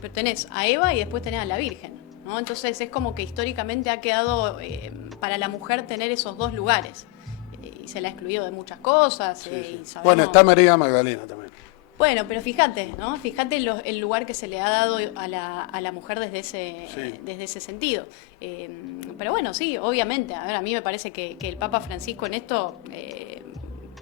pero tenés a Eva y después tenés a la Virgen, ¿no? Entonces es como que históricamente ha quedado para la mujer tener esos dos lugares. Y se la ha excluido de muchas cosas. Sí. Y sabemos... Bueno, está María Magdalena también. Bueno, pero fíjate, ¿no? Fíjate el lugar que se le ha dado a la mujer desde ese sentido. Pero bueno, sí, obviamente. A ver, a mí me parece que el Papa Francisco en esto,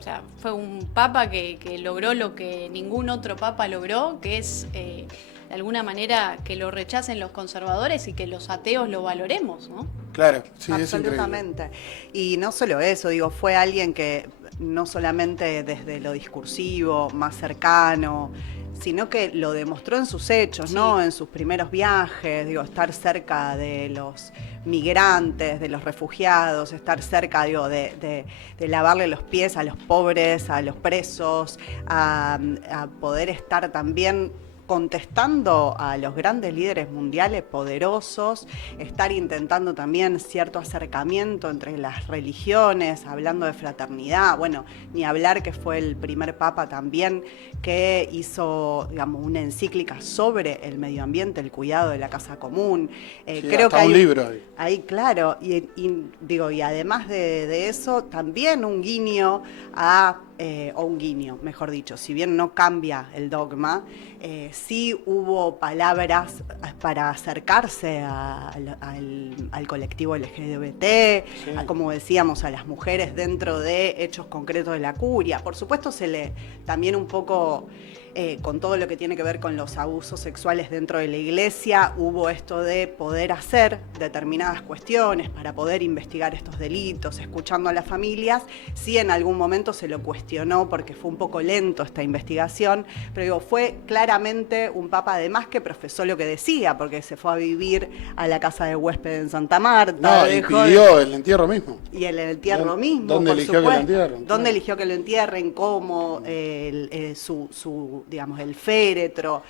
o sea, fue un papa que logró lo que ningún otro papa logró, que es de alguna manera que lo rechacen los conservadores y que los ateos lo valoremos, ¿no? Claro, sí, absolutamente. Y no solo eso, digo, fue alguien que no solamente desde lo discursivo, más cercano, sino que lo demostró en sus hechos, sí, ¿no? En sus primeros viajes, digo, estar cerca de los migrantes, de los refugiados, estar cerca, digo, de lavarle los pies a los pobres, a los presos, a poder estar también contestando a los grandes líderes mundiales poderosos, estar intentando también cierto acercamiento entre las religiones, hablando de fraternidad, bueno, ni hablar que fue el primer papa también que hizo, digamos, una encíclica sobre el medio ambiente, el cuidado de la casa común. Sí, creo que hay un libro ahí, claro, y además de eso, también un guiño o un guiño, mejor dicho, si bien no cambia el dogma, sí hubo palabras para acercarse al colectivo LGBT, sí, como decíamos, a las mujeres dentro de hechos concretos de la curia. Por supuesto, también un poco con todo lo que tiene que ver con los abusos sexuales dentro de la iglesia, hubo esto de poder hacer determinadas cuestiones para poder investigar estos delitos, escuchando a las familias. Sí, en algún momento se lo cuestionó porque fue un poco lento esta investigación, pero digo, fue claramente un papa además que profesó lo que decía, porque se fue a vivir a la casa de huésped en Santa Marta. No, y pidió el entierro mismo. Y el entierro mismo, ¿Dónde por eligió supuesto. que lo entierren? ¿Dónde eligió que lo entierren? ¿Cómo? Digamos, el féretro.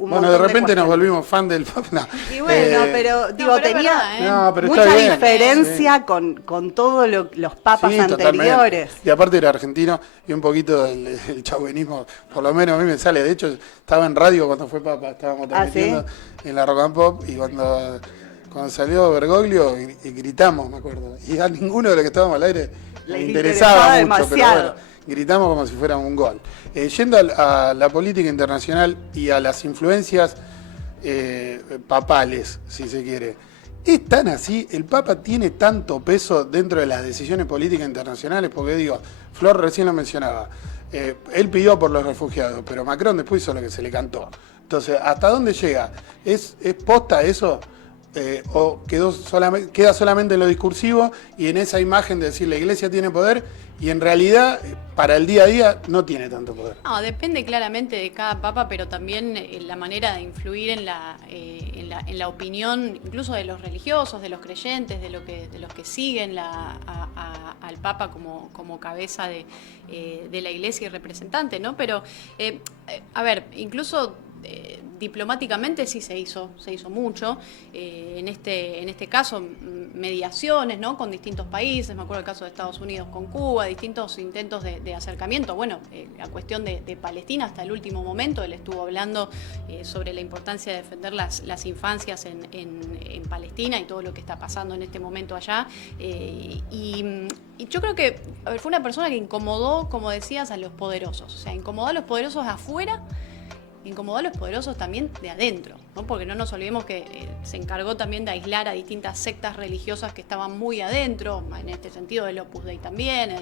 Bueno, de repente nos volvimos fan del Papa. No. Y bueno, pero digo, pero tenía pero mucha bien, diferencia, sí, con todos los papas anteriores. Totalmente. Y aparte era argentino y un poquito el chauvinismo, por lo menos a mí me sale. De hecho, estaba en radio cuando fue Papa, estábamos transmitiendo en la Rock and Pop y cuando salió Bergoglio gritamos, me acuerdo. Y a ninguno de los que estábamos al aire le interesaba mucho, demasiado. Pero bueno, gritamos como si fuera un gol. Yendo a la política internacional y a las influencias papales, si se quiere, ¿es tan así? ¿El Papa tiene tanto peso dentro de las decisiones políticas internacionales? Porque digo, Flor recién lo mencionaba, él pidió por los refugiados, pero Macron después hizo lo que se le cantó. Entonces, ¿hasta dónde llega? ¿Es posta eso? ¿O queda solamente en lo discursivo y en esa imagen de decir la iglesia tiene poder y en realidad para el día a día no tiene tanto poder? No, depende claramente de cada papa, pero también la manera de influir en la opinión, incluso de los religiosos, de los creyentes, de los que siguen al papa como cabeza de la iglesia y representante, ¿no? Pero, a ver, incluso diplomáticamente sí se hizo mucho, en este caso mediaciones, ¿no? Con distintos países, me acuerdo el caso de Estados Unidos con Cuba, distintos intentos de acercamiento. Bueno, la cuestión de Palestina hasta el último momento, él estuvo hablando sobre la importancia de defender las infancias en Palestina y todo lo que está pasando en este momento allá, y yo creo que, a ver, fue una persona que incomodó, como decías, a los poderosos, o sea, incomodó a los poderosos afuera, incomodó a los poderosos también de adentro, ¿no? Porque no nos olvidemos que se encargó también de aislar a distintas sectas religiosas que estaban muy adentro, en este sentido el Opus Dei también,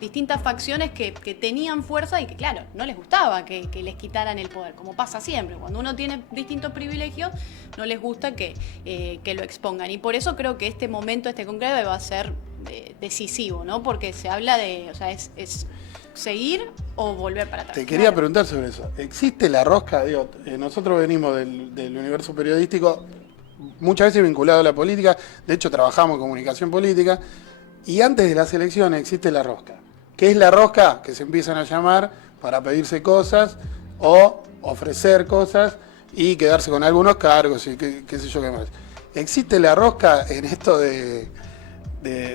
distintas facciones que tenían fuerza y que, claro, no les gustaba que les quitaran el poder, como pasa siempre, cuando uno tiene distintos privilegios, no les gusta que lo expongan. Y por eso creo que este momento, este conclave va a ser decisivo, ¿no? Porque se habla de, o sea, es seguir o volver para atrás. Te quería preguntar sobre eso. ¿Existe la rosca? Digo, nosotros venimos del universo periodístico, muchas veces vinculado a la política, de hecho trabajamos en comunicación política, y antes de las elecciones existe la rosca. ¿Qué es la rosca? Que se empiezan a llamar para pedirse cosas o ofrecer cosas y quedarse con algunos cargos y qué sé yo qué más. ¿Existe la rosca en esto de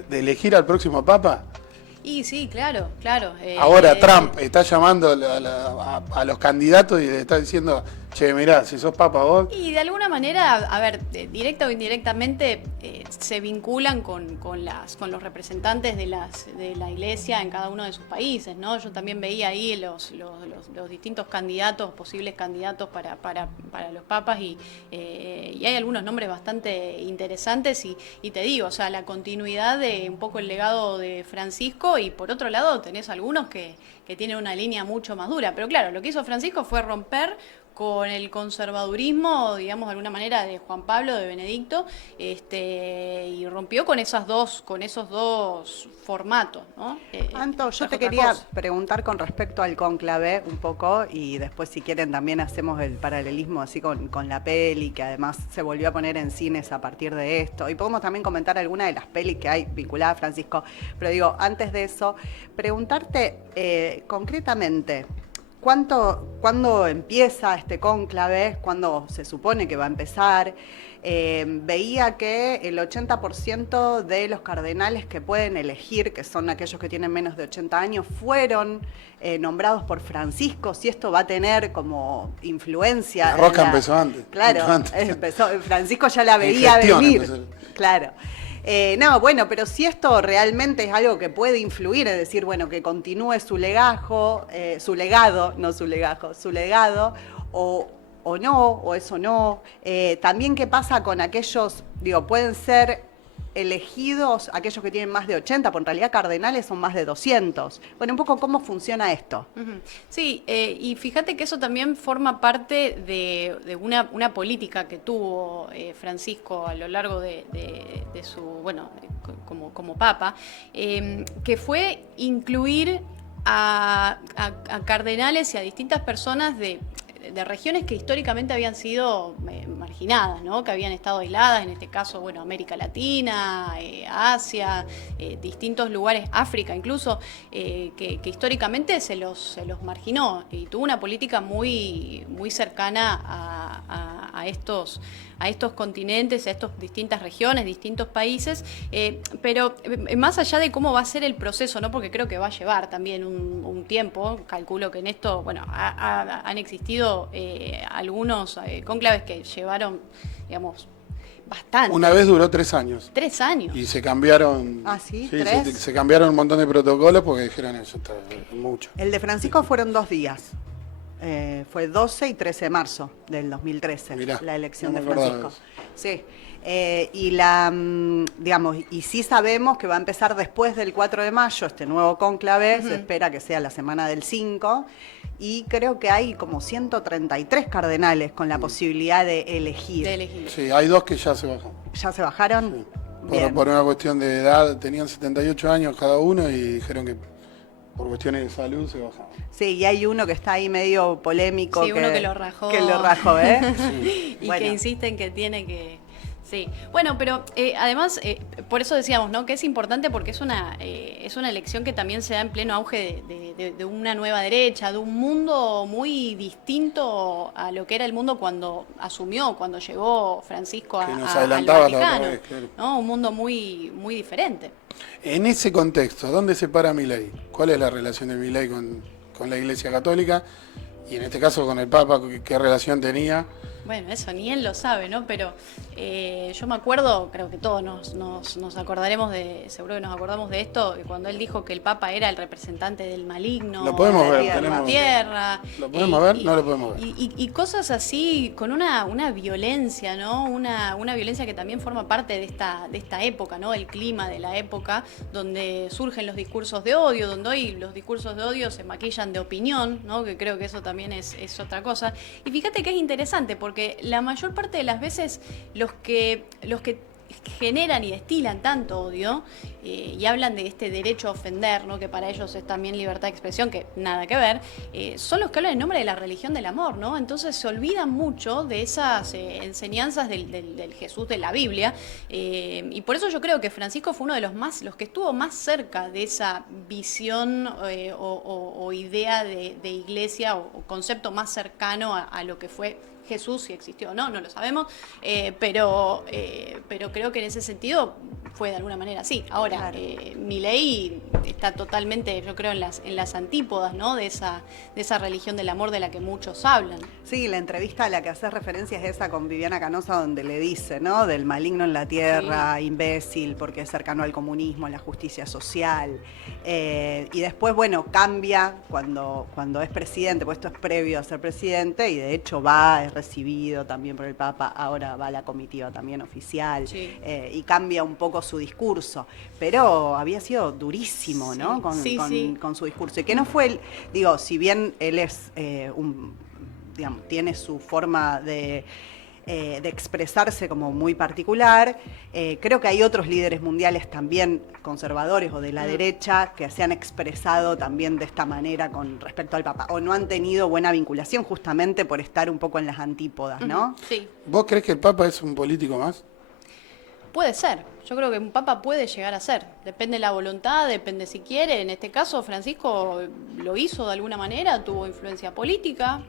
elegir al próximo papa? Y sí, claro. Ahora Trump está llamando a los candidatos y le está diciendo, che, mirá, si sos papa vos... Y de alguna manera, a ver, directa o indirectamente, se vinculan con los representantes de la iglesia en cada uno de sus países, ¿no? Yo también veía ahí los distintos candidatos, posibles candidatos para los papas, y hay algunos nombres bastante interesantes, y te digo, o sea, la continuidad de un poco el legado de Francisco, y por otro lado tenés algunos que tienen una línea mucho más dura. Pero claro, lo que hizo Francisco fue romper con el conservadurismo, digamos, de alguna manera, de Juan Pablo, de Benedicto, y rompió con esos dos formatos, ¿no? Anto, yo te quería preguntar con respecto al cónclave un poco, y después, si quieren, también hacemos el paralelismo así con la peli, que además se volvió a poner en cines a partir de esto, y podemos también comentar alguna de las pelis que hay vinculadas a Francisco. Pero digo, antes de eso, preguntarte concretamente, ¿cuándo empieza este cónclave? ¿Cuándo se supone que va a empezar? Veía que el 80% de los cardenales que pueden elegir, que son aquellos que tienen menos de 80 años, fueron nombrados por Francisco. Si esto va a tener como influencia... La rosca empezó antes. Claro, mucho antes. Empezó, Francisco ya la veía venir. Claro. No, bueno, pero si esto realmente es algo que puede influir, es decir, bueno, que continúe su legado, o no, o eso no. También, ¿qué pasa con aquellos, pueden ser elegidos aquellos que tienen más de 80, porque en realidad cardenales son más de 200. Bueno, un poco cómo funciona esto. Sí, y fíjate que eso también forma parte de una política que tuvo Francisco a lo largo de su, como papa, que fue incluir a cardenales y a distintas personas de regiones que históricamente habían sido marginadas, ¿no? Que habían estado aisladas, en este caso, América Latina, Asia, distintos lugares, África incluso, que históricamente se los marginó, y tuvo una política muy, muy cercana a estos continentes, a estas distintas regiones, distintos países, pero más allá de cómo va a ser el proceso, ¿no? Porque creo que va a llevar también un tiempo. Calculo que en esto, han existido algunos cónclaves que llevaron, bastante. Una vez duró 3 años. 3 años. Y se cambiaron... ¿Ah, sí? Sí, ¿3? se cambiaron un montón de protocolos porque dijeron eso, está mucho. El de Francisco fueron 2 días. Fue 12 y 13 de marzo del 2013, Mirá, la elección no de me acordaba Francisco. de eso. Sí. Y sí sabemos que va a empezar después del 4 de mayo este nuevo cónclave. Se espera que sea la semana del 5, y creo que hay como 133 cardenales con la posibilidad de elegir. Sí, hay 2 que ya se bajaron. ¿Ya se bajaron? Sí. Por una cuestión de edad, tenían 78 años cada uno y dijeron que por cuestiones de salud se bajaban. Sí, y hay uno que está ahí medio polémico. Sí, uno que lo rajó. Que lo rajó, ¿eh? Sí. Y que insiste en que tiene que... Sí, bueno, pero además, por eso decíamos, ¿no? Que es importante porque es una elección que también se da en pleno auge de una nueva derecha, de un mundo muy distinto a lo que era el mundo cuando llegó Francisco al Vaticano, claro. ¿no? Un mundo muy, muy diferente. En ese contexto, ¿dónde se para Milei? ¿Cuál es la relación de Milei con la Iglesia Católica? Y en este caso con el Papa, ¿qué relación tenía? Bueno, eso ni él lo sabe, ¿no? Pero yo me acuerdo, creo que todos nos acordaremos seguro que nos acordamos de esto, cuando él dijo que el Papa era el representante del maligno. Lo podemos ver, de la tierra. ¿Lo podemos ver? No lo podemos ver. Y cosas así, con una violencia, ¿no? Una violencia que también forma parte de esta época, ¿no? El clima de la época, donde surgen los discursos de odio, donde hoy los discursos de odio se maquillan de opinión, ¿no? Que creo que eso también es otra cosa. Y fíjate que es interesante, porque la mayor parte de las veces los que generan y destilan tanto odio y hablan de este derecho a ofender, ¿no? Que para ellos es también libertad de expresión, que nada que ver, son los que hablan en nombre de la religión del amor, ¿no? Entonces se olvidan mucho de esas enseñanzas del Jesús de la Biblia, y por eso yo creo que Francisco fue uno de los que estuvo más cerca de esa visión o idea de iglesia o concepto más cercano a lo que fue Jesús, si existió o no lo sabemos, pero creo que en ese sentido fue de alguna manera así. Ahora, Claro. Milei está totalmente, yo creo, en las antípodas, ¿no? De esa religión del amor de la que muchos hablan. Sí, la entrevista a la que haces referencia es esa con Viviana Canosa, donde le dice, ¿no? Del maligno en la tierra, imbécil, porque es cercano al comunismo, a la justicia social. Y después, bueno, cambia cuando es presidente, pues esto es previo a ser presidente, y de hecho es recibido también por el Papa, ahora va a la comitiva también oficial, Sí. Y cambia un poco su discurso. Pero había sido durísimo, ¿no? Con su discurso. Y que no fue, si bien él es digamos, tiene su forma de expresarse como muy particular. Creo que hay otros líderes mundiales también conservadores o de la derecha que se han expresado también de esta manera con respecto al Papa, o no han tenido buena vinculación justamente por estar un poco en las antípodas, ¿no? Sí. ¿Vos crees que el Papa es un político más? Puede ser, yo creo que un papa puede llegar a ser, depende de la voluntad, depende si quiere. En este caso Francisco lo hizo de alguna manera, tuvo influencia política,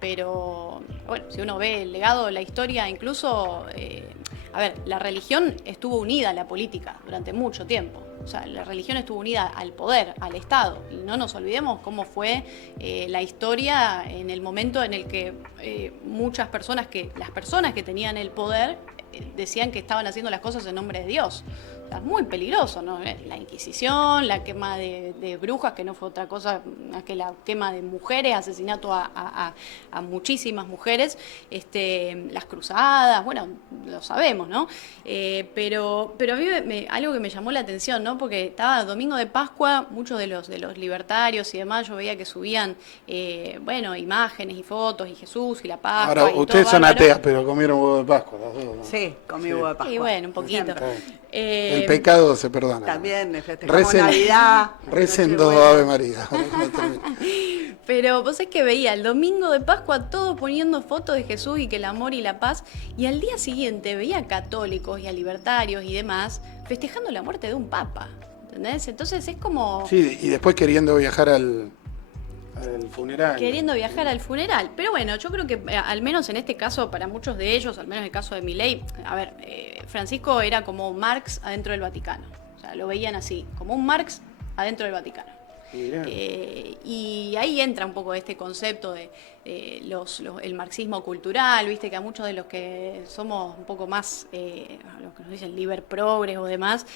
pero bueno, si uno ve el legado, la historia, incluso, a ver, la religión estuvo unida a la política durante mucho tiempo. O sea, la religión estuvo unida al poder, al Estado. Y no nos olvidemos cómo fue la historia en el momento en el que las personas que tenían el poder decían que estaban haciendo las cosas en nombre de Dios. O sea, es muy peligroso, ¿no? La Inquisición, la quema de brujas, que no fue otra cosa más que la quema de mujeres, asesinato a muchísimas mujeres, las cruzadas, bueno, lo sabemos, ¿no? Pero a mí algo que me llamó la atención, ¿no? Porque estaba domingo de Pascua, muchos de los libertarios y demás, yo veía que subían, imágenes y fotos, y Jesús y la Pascua. Ahora, y todo ustedes son bárbaro. ateas, pero comieron huevo de Pascua, las dos, ¿no? Sí, comí huevo de Pascua. Y bueno, un poquito. Siempre. El pecado se perdona. También festejamos Navidad. Recen dos Nochebuena. Ave María. Pero vos es que veía el domingo de Pascua todos poniendo fotos de Jesús y que el amor y la paz, y al día siguiente veía a católicos y a libertarios y demás festejando la muerte de un papa, ¿entendés? Entonces es como Sí, y después queriendo viajar al funeral. queriendo viajar al funeral. Pero bueno, yo creo que al menos en este caso, para muchos de ellos, al menos en el caso de Milei, a ver, Francisco era como Marx adentro del Vaticano. O sea, lo veían así, como un Marx adentro del Vaticano. Y ahí entra un poco este concepto de el marxismo cultural, viste que a muchos de los que somos un poco más, los que nos dicen liber progres o demás,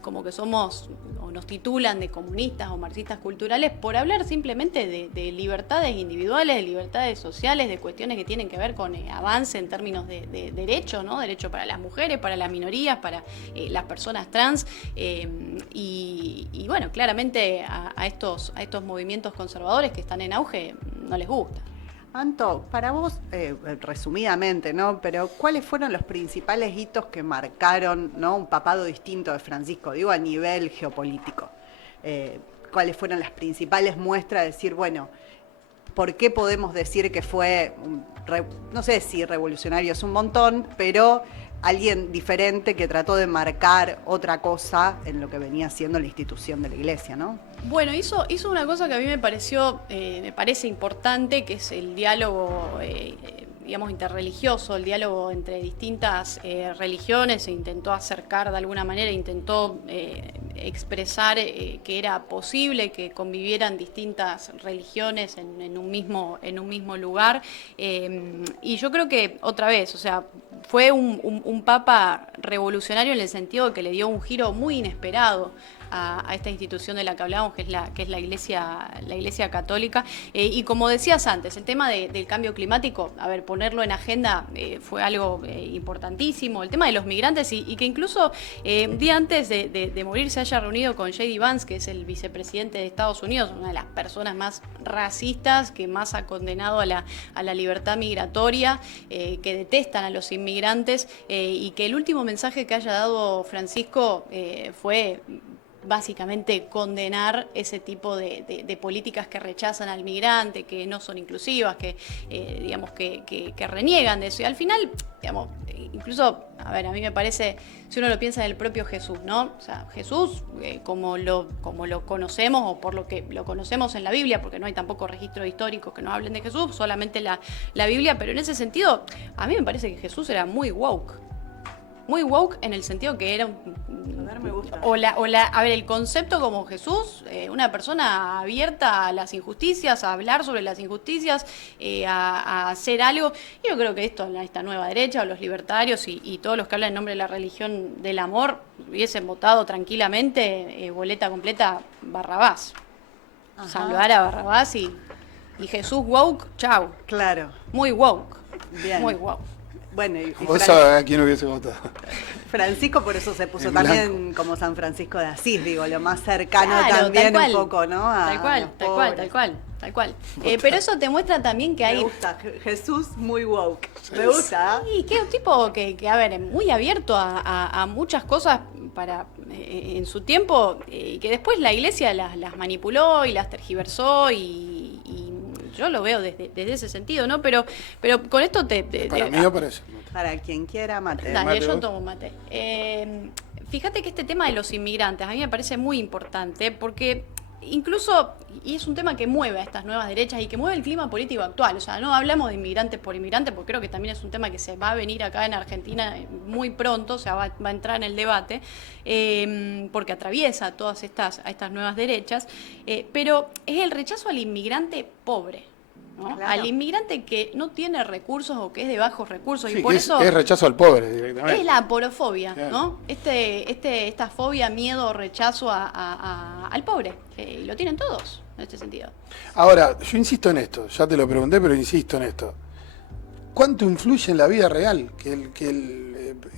como que somos o nos titulan de comunistas o marxistas culturales por hablar simplemente de libertades individuales, de libertades sociales, de cuestiones que tienen que ver con avance en términos de derecho, ¿no? Derecho para las mujeres, para las minorías, para las personas trans, y bueno, claramente a estos movimientos conservadores que están en auge no les gusta. Anto, para vos, resumidamente, ¿no? Pero ¿cuáles fueron los principales hitos que marcaron, ¿no? Un papado distinto de Francisco, digo, a nivel geopolítico? ¿Cuáles fueron las principales muestras de decir, bueno, ¿por qué podemos decir que fue, no sé si revolucionario es un montón, pero alguien diferente que trató de marcar otra cosa en lo que venía siendo la institución de la Iglesia, ¿no? Bueno, hizo una cosa que a mí me parece importante, que es el diálogo, digamos, interreligioso, el diálogo entre distintas religiones. Se intentó acercar de alguna manera, intentó expresar que era posible que convivieran distintas religiones en un mismo lugar. Y yo creo que, otra vez, o sea, fue un papa revolucionario en el sentido de que le dio un giro muy inesperado a esta institución de la que hablábamos, que es la Iglesia Católica. Y como decías antes, el tema del cambio climático, a ver, ponerlo en agenda fue algo importantísimo. El tema de los migrantes, y que incluso un día antes de morir se haya reunido con J.D. Vance, que es el vicepresidente de Estados Unidos, una de las personas más racistas, que más ha condenado a la libertad migratoria, que detestan a los inmigrantes, y que el último mensaje que haya dado Francisco fue básicamente condenar ese tipo de políticas que rechazan al migrante, que no son inclusivas, que digamos que reniegan de eso. Y al final, digamos, incluso, a ver, a mí me parece, si uno lo piensa en el propio Jesús, ¿no? O sea, Jesús, como lo conocemos, o por lo que lo conocemos en la Biblia, porque no hay tampoco registros históricos que nos hablen de Jesús, solamente la Biblia, pero en ese sentido, a mí me parece que Jesús era muy woke. muy woke en el sentido que era A ver, me gusta. a ver, el concepto como Jesús, una persona abierta a las injusticias, a hablar sobre las injusticias, a hacer algo. Y yo creo que esta nueva derecha, o los libertarios y todos los que hablan en nombre de la religión del amor, hubiesen votado tranquilamente, boleta completa, Barrabás. Ajá. Salvar a Barrabás y Jesús woke, chau. Claro. Muy woke. Bien. Muy woke. Bueno, y Vos sabés a quién hubiese votado. Francisco por eso se puso En también blanco. como San Francisco de Asís, digo, lo más cercano Claro, también tal cual. un poco, ¿no? Tal cual, tal cual. Pero eso te muestra también que hay... Me gusta, Jesús muy woke. Me gusta. Sí, que es un tipo que a ver, muy abierto a muchas cosas para en su tiempo, y que después la iglesia las manipuló y las tergiversó y yo lo veo desde ese sentido, ¿no? Pero con esto Para mí o para eso. Para quien quiera mate. Dale, mate, yo vos. tomo mate. Fíjate que este tema de los inmigrantes a mí me parece muy importante porque incluso, y es un tema que mueve a estas nuevas derechas y que mueve el clima político actual, o sea, no hablamos de inmigrantes por inmigrantes porque creo que también es un tema que se va a venir acá en Argentina muy pronto, o sea, va a entrar en el debate, porque atraviesa todas estas nuevas derechas, pero es el rechazo al inmigrante pobre. ¿No? Claro. Al inmigrante que no tiene recursos o que es de bajos recursos Sí, y por eso es rechazo al pobre directamente. es la aporofobia, Claro. ¿no? Esta fobia, miedo, rechazo al pobre. Y lo tienen todos en este sentido. Ahora, yo insisto en esto, ya te lo pregunté, pero insisto en esto. ¿Cuánto influye en la vida real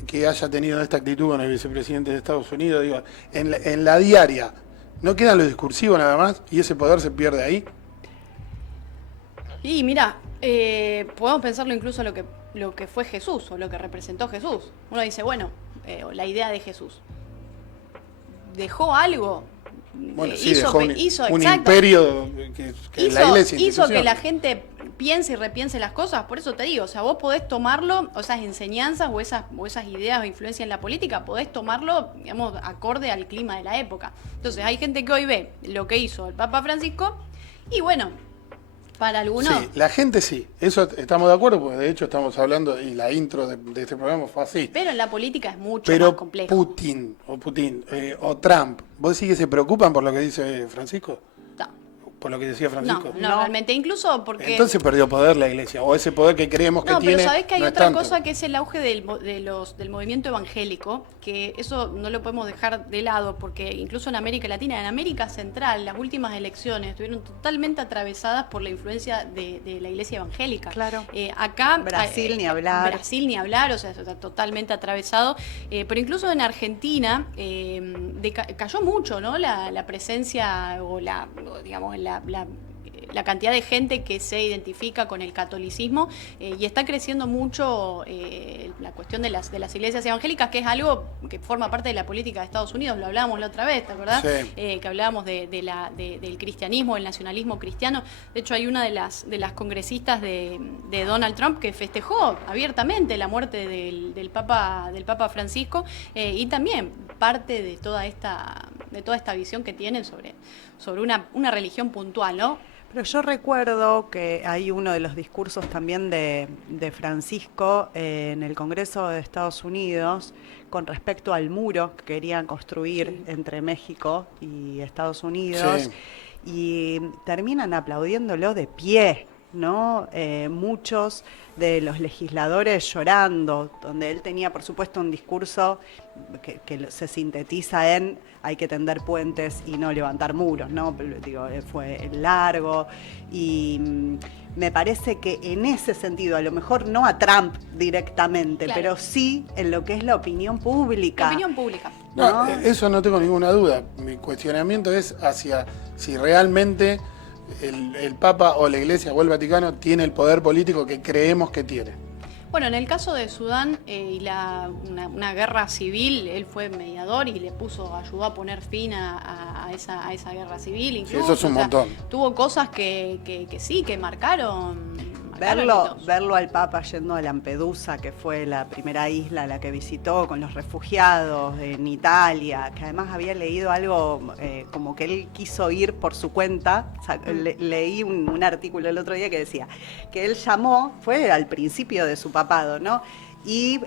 que haya tenido esta actitud con el vicepresidente de Estados Unidos? Digo, en la diaria, ¿no queda lo discursivo nada más y ese poder se pierde ahí? Y mira, podemos pensarlo incluso en lo que fue Jesús o lo que representó Jesús. Uno dice, bueno, la idea de Jesús. ¿Dejó algo? Bueno, sí, dejó un exacto. imperio que la iglesia hizo que institución. la gente piense y repiense las cosas. Por eso te digo, o sea, vos podés tomarlo, o esas enseñanzas o esas ideas o influencias en la política, podés tomarlo, digamos, acorde al clima de la época. Entonces, hay gente que hoy ve lo que hizo el Papa Francisco y bueno, para algunos... Sí, la gente sí, eso estamos de acuerdo, porque de hecho estamos hablando, y la intro de este programa fue así. Pero en la política es mucho Pero más complejo. Putin o Trump, ¿vos decís que se preocupan por lo que dice Francisco? No, ¿Por lo que decía Francisco? no, realmente, incluso porque... Entonces perdió poder la iglesia, o ese poder que creemos que No, tiene. pero sabés que hay no es otra tanto. cosa que es el auge del movimiento evangélico, que eso no lo podemos dejar de lado, porque incluso en América Latina, en América Central, las últimas elecciones estuvieron totalmente atravesadas por la influencia de la iglesia evangélica. Claro. Acá... Brasil ni hablar. Brasil ni hablar, o sea, eso está totalmente atravesado. Pero incluso en Argentina cayó mucho, ¿no? La presencia digamos, la cantidad de gente que se identifica con el catolicismo y está creciendo mucho la cuestión de las iglesias evangélicas, que es algo que forma parte de la política de Estados Unidos. Lo hablábamos la otra vez, ¿te acordás? Sí. Que hablábamos del cristianismo, el nacionalismo cristiano. De hecho, hay una de las congresistas de Donald Trump que festejó abiertamente la muerte del Papa Francisco y también parte de toda esta visión que tienen sobre una religión puntual, ¿no? Pero yo recuerdo que hay uno de los discursos también de Francisco en el Congreso de Estados Unidos con respecto al muro que querían construir entre México y Estados Unidos, y terminan aplaudiéndolo de pie, ¿no? Muchos de los legisladores llorando, donde él tenía, por supuesto, un discurso que se sintetiza en hay que tender puentes y no levantar muros, ¿no? Digo, fue largo y me parece que en ese sentido, a lo mejor no a Trump directamente, Claro. pero sí en lo que es la opinión pública. La opinión pública. No, ¿no? eso no tengo ninguna duda. Mi cuestionamiento es hacia si realmente el Papa o la Iglesia o el Vaticano tiene el poder político que creemos que tiene. Bueno, en el caso de Sudán y una guerra civil, él fue mediador y ayudó a poner fin a esa guerra civil. Incluso, eso es un montón. Tuvo cosas que sí, que marcaron hitos. Verlo al Papa yendo a Lampedusa, que fue la primera isla a la que visitó con los refugiados en Italia, que además había leído algo como que él quiso ir por su cuenta. O sea, leí un artículo el otro día que decía que él fue al principio de su papado, ¿no? y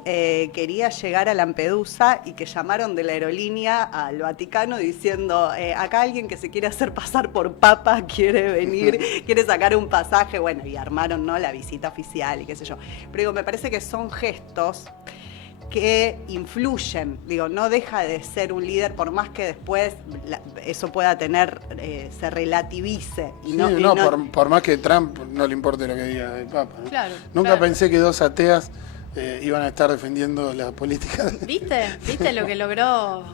quería llegar a Lampedusa y que llamaron de la aerolínea al Vaticano diciendo, acá alguien que se quiere hacer pasar por papa quiere venir, quiere sacar un pasaje, bueno, y armaron, ¿no?, la visita oficial y qué sé yo. Pero digo, me parece que son gestos que influyen, digo, no deja de ser un líder por más que después eso pueda tener, se relativice. Y Sí, no, por más que Trump no le importe lo que diga el Papa, ¿no? Claro, Nunca claro. pensé que dos ateas iban a estar defendiendo la política. ¿Viste lo que logró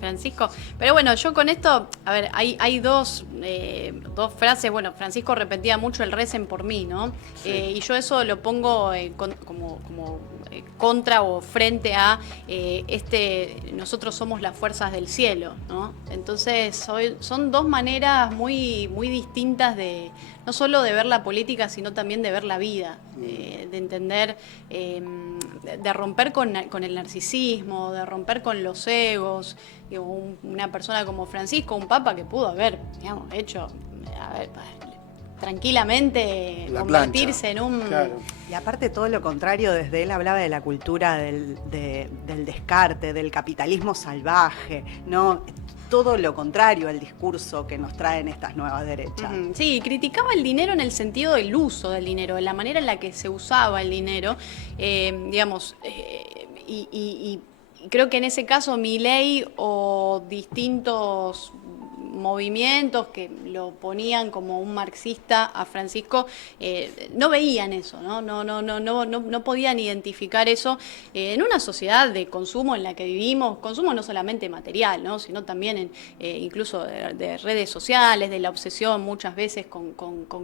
Francisco? Pero bueno, yo con esto, a ver, hay dos frases. Bueno, Francisco repetía mucho el recen por mí, ¿no? Sí. Y yo eso lo pongo como contra o frente a nosotros somos las fuerzas del cielo, ¿no? Entonces son dos maneras muy, muy distintas de no solo de ver la política, sino también de ver la vida, de entender, de romper con el narcisismo, de romper con los egos. Digo, una persona como Francisco, un papa que pudo haber, digamos, hecho, tranquilamente La convertirse plancha. en un... Claro. Y aparte todo lo contrario, desde él hablaba de la cultura del descarte, del capitalismo salvaje, ¿no? Todo lo contrario al discurso que nos traen estas nuevas derechas. Sí, criticaba el dinero en el sentido del uso del dinero, de la manera en la que se usaba el dinero, digamos, y creo que en ese caso Milei o distintos movimientos que lo ponían como un marxista a Francisco no veían eso, no podían identificar eso en una sociedad de consumo en la que vivimos, consumo no solamente material, ¿no?, sino también incluso de redes sociales, de la obsesión muchas veces con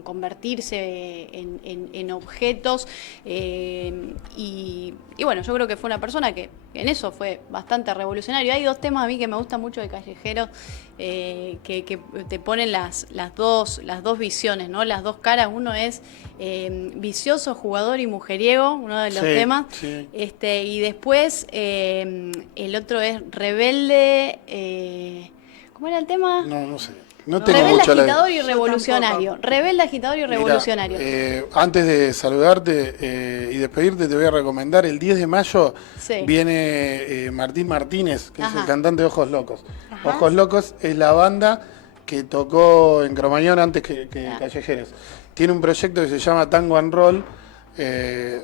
convertirse en objetos, y bueno, yo creo que fue una persona que en eso fue bastante revolucionario. Hay dos temas a mí que me gustan mucho de Callejeros, que te ponen las dos visiones, ¿no?, las dos caras. Uno es vicioso, jugador y mujeriego, uno de los temas. Sí. Y después el otro es rebelde. ¿Cómo era el tema? No sé. No tengo Rebelde, mucho agitador y Yo revolucionario. tampoco. Rebelde, agitador y Mirá, revolucionario. antes de saludarte y despedirte, te voy a recomendar, el 10 de mayo Sí. viene Martín Martínez, que es Ajá. el cantante de Ojos Locos. Ajá. Ojos Locos es la banda que tocó en Cromañón antes que Callejeros. Tiene un proyecto que se llama Tango and Roll.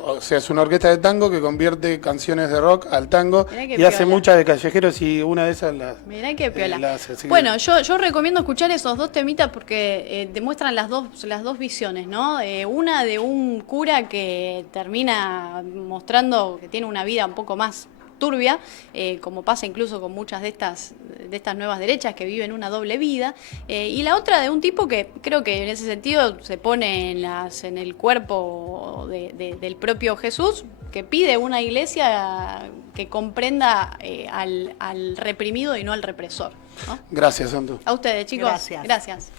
O sea, es una orquesta de tango que convierte canciones de rock al tango Mirá qué y hace piola. muchas de Callejeros, y una de esas las... Mirá qué piola. la hace, así que- Bueno, yo recomiendo escuchar esos dos temitas porque demuestran las dos visiones, ¿no? Una de un cura que termina mostrando que tiene una vida un poco más turbia, como pasa incluso con muchas de estas nuevas derechas que viven una doble vida, y la otra de un tipo que creo que en ese sentido se pone en el cuerpo del propio Jesús, que pide una iglesia que comprenda al reprimido y no al represor, ¿no? Gracias, Santo. A ustedes, chicos. Gracias.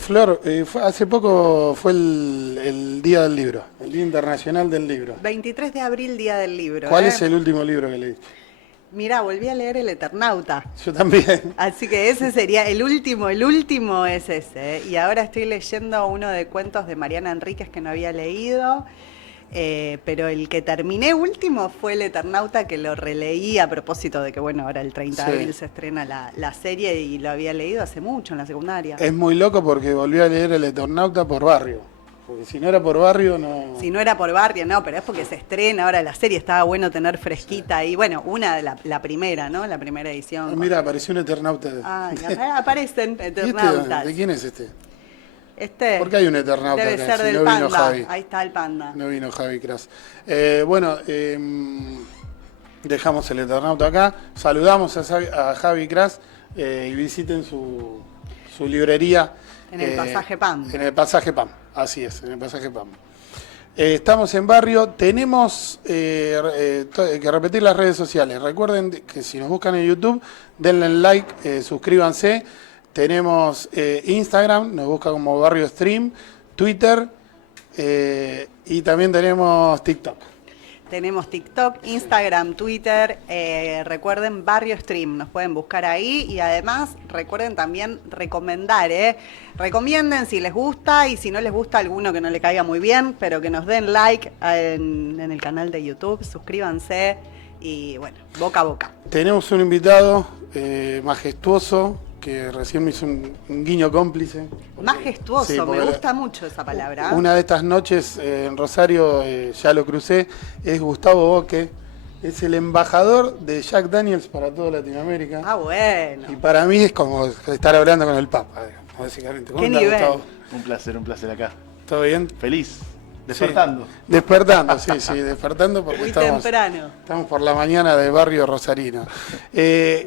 Flor, hace poco fue el Día del Libro, el Día Internacional del Libro. 23 de abril, Día del Libro. ¿Cuál es el último libro que leíste? Mira, volví a leer El Eternauta. Yo también. Así que ese sería el último es ese. Y ahora estoy leyendo uno de cuentos de Mariana Enríquez que no había leído. Pero el que terminé último fue El Eternauta, que lo releí a propósito de que, bueno, ahora el 30 de Sí. abril se estrena la serie y lo había leído hace mucho en la secundaria. Es muy loco porque volví a leer El Eternauta por barrio. Porque si no era por barrio, no... Si no era por barrio, no, pero es porque se estrena ahora la serie, estaba bueno tener fresquita ahí. Bueno, una de la primera, ¿no? La primera edición. Mira, apareció un Eternauta. Aparecen ¿Y Eternautas. ¿De quién es este? Este ¿Por qué hay un Eternauta debe acá? ser Si del no vino Panda. Javi. Ahí está el Panda. No vino Javi Cras. Bueno, dejamos el Eternauta acá. Saludamos a Javi Cras y visiten su librería. En el Pasaje PAM. En el Pasaje PAM, así es, en el Pasaje PAM. Estamos en Barrio, tenemos que repetir las redes sociales. Recuerden que si nos buscan en YouTube, denle like, suscríbanse. Tenemos Instagram, nos busca como Barrio Stream, Twitter y también tenemos TikTok. Tenemos TikTok, Instagram, Twitter. Recuerden Barrio Stream, nos pueden buscar ahí. Y además, recuerden también recomendar. Recomienden si les gusta y si no les gusta alguno que no le caiga muy bien, pero que nos den like en el canal de YouTube. Suscríbanse y bueno, boca a boca. Tenemos un invitado majestuoso que recién me hizo un guiño cómplice. Majestuoso, Sí, me gusta mucho esa palabra. Una de estas noches en Rosario, ya lo crucé, es Gustavo Boque, es el embajador de Jack Daniels para toda Latinoamérica. Ah, bueno. Y para mí es como estar hablando con el Papa, digamos, básicamente. ¿Qué nivel? Gustavo? Un placer acá. ¿Todo bien? Feliz. Despertando. Sí. Despertando, sí, despertando porque Muy estamos por la mañana de barrio rosarino.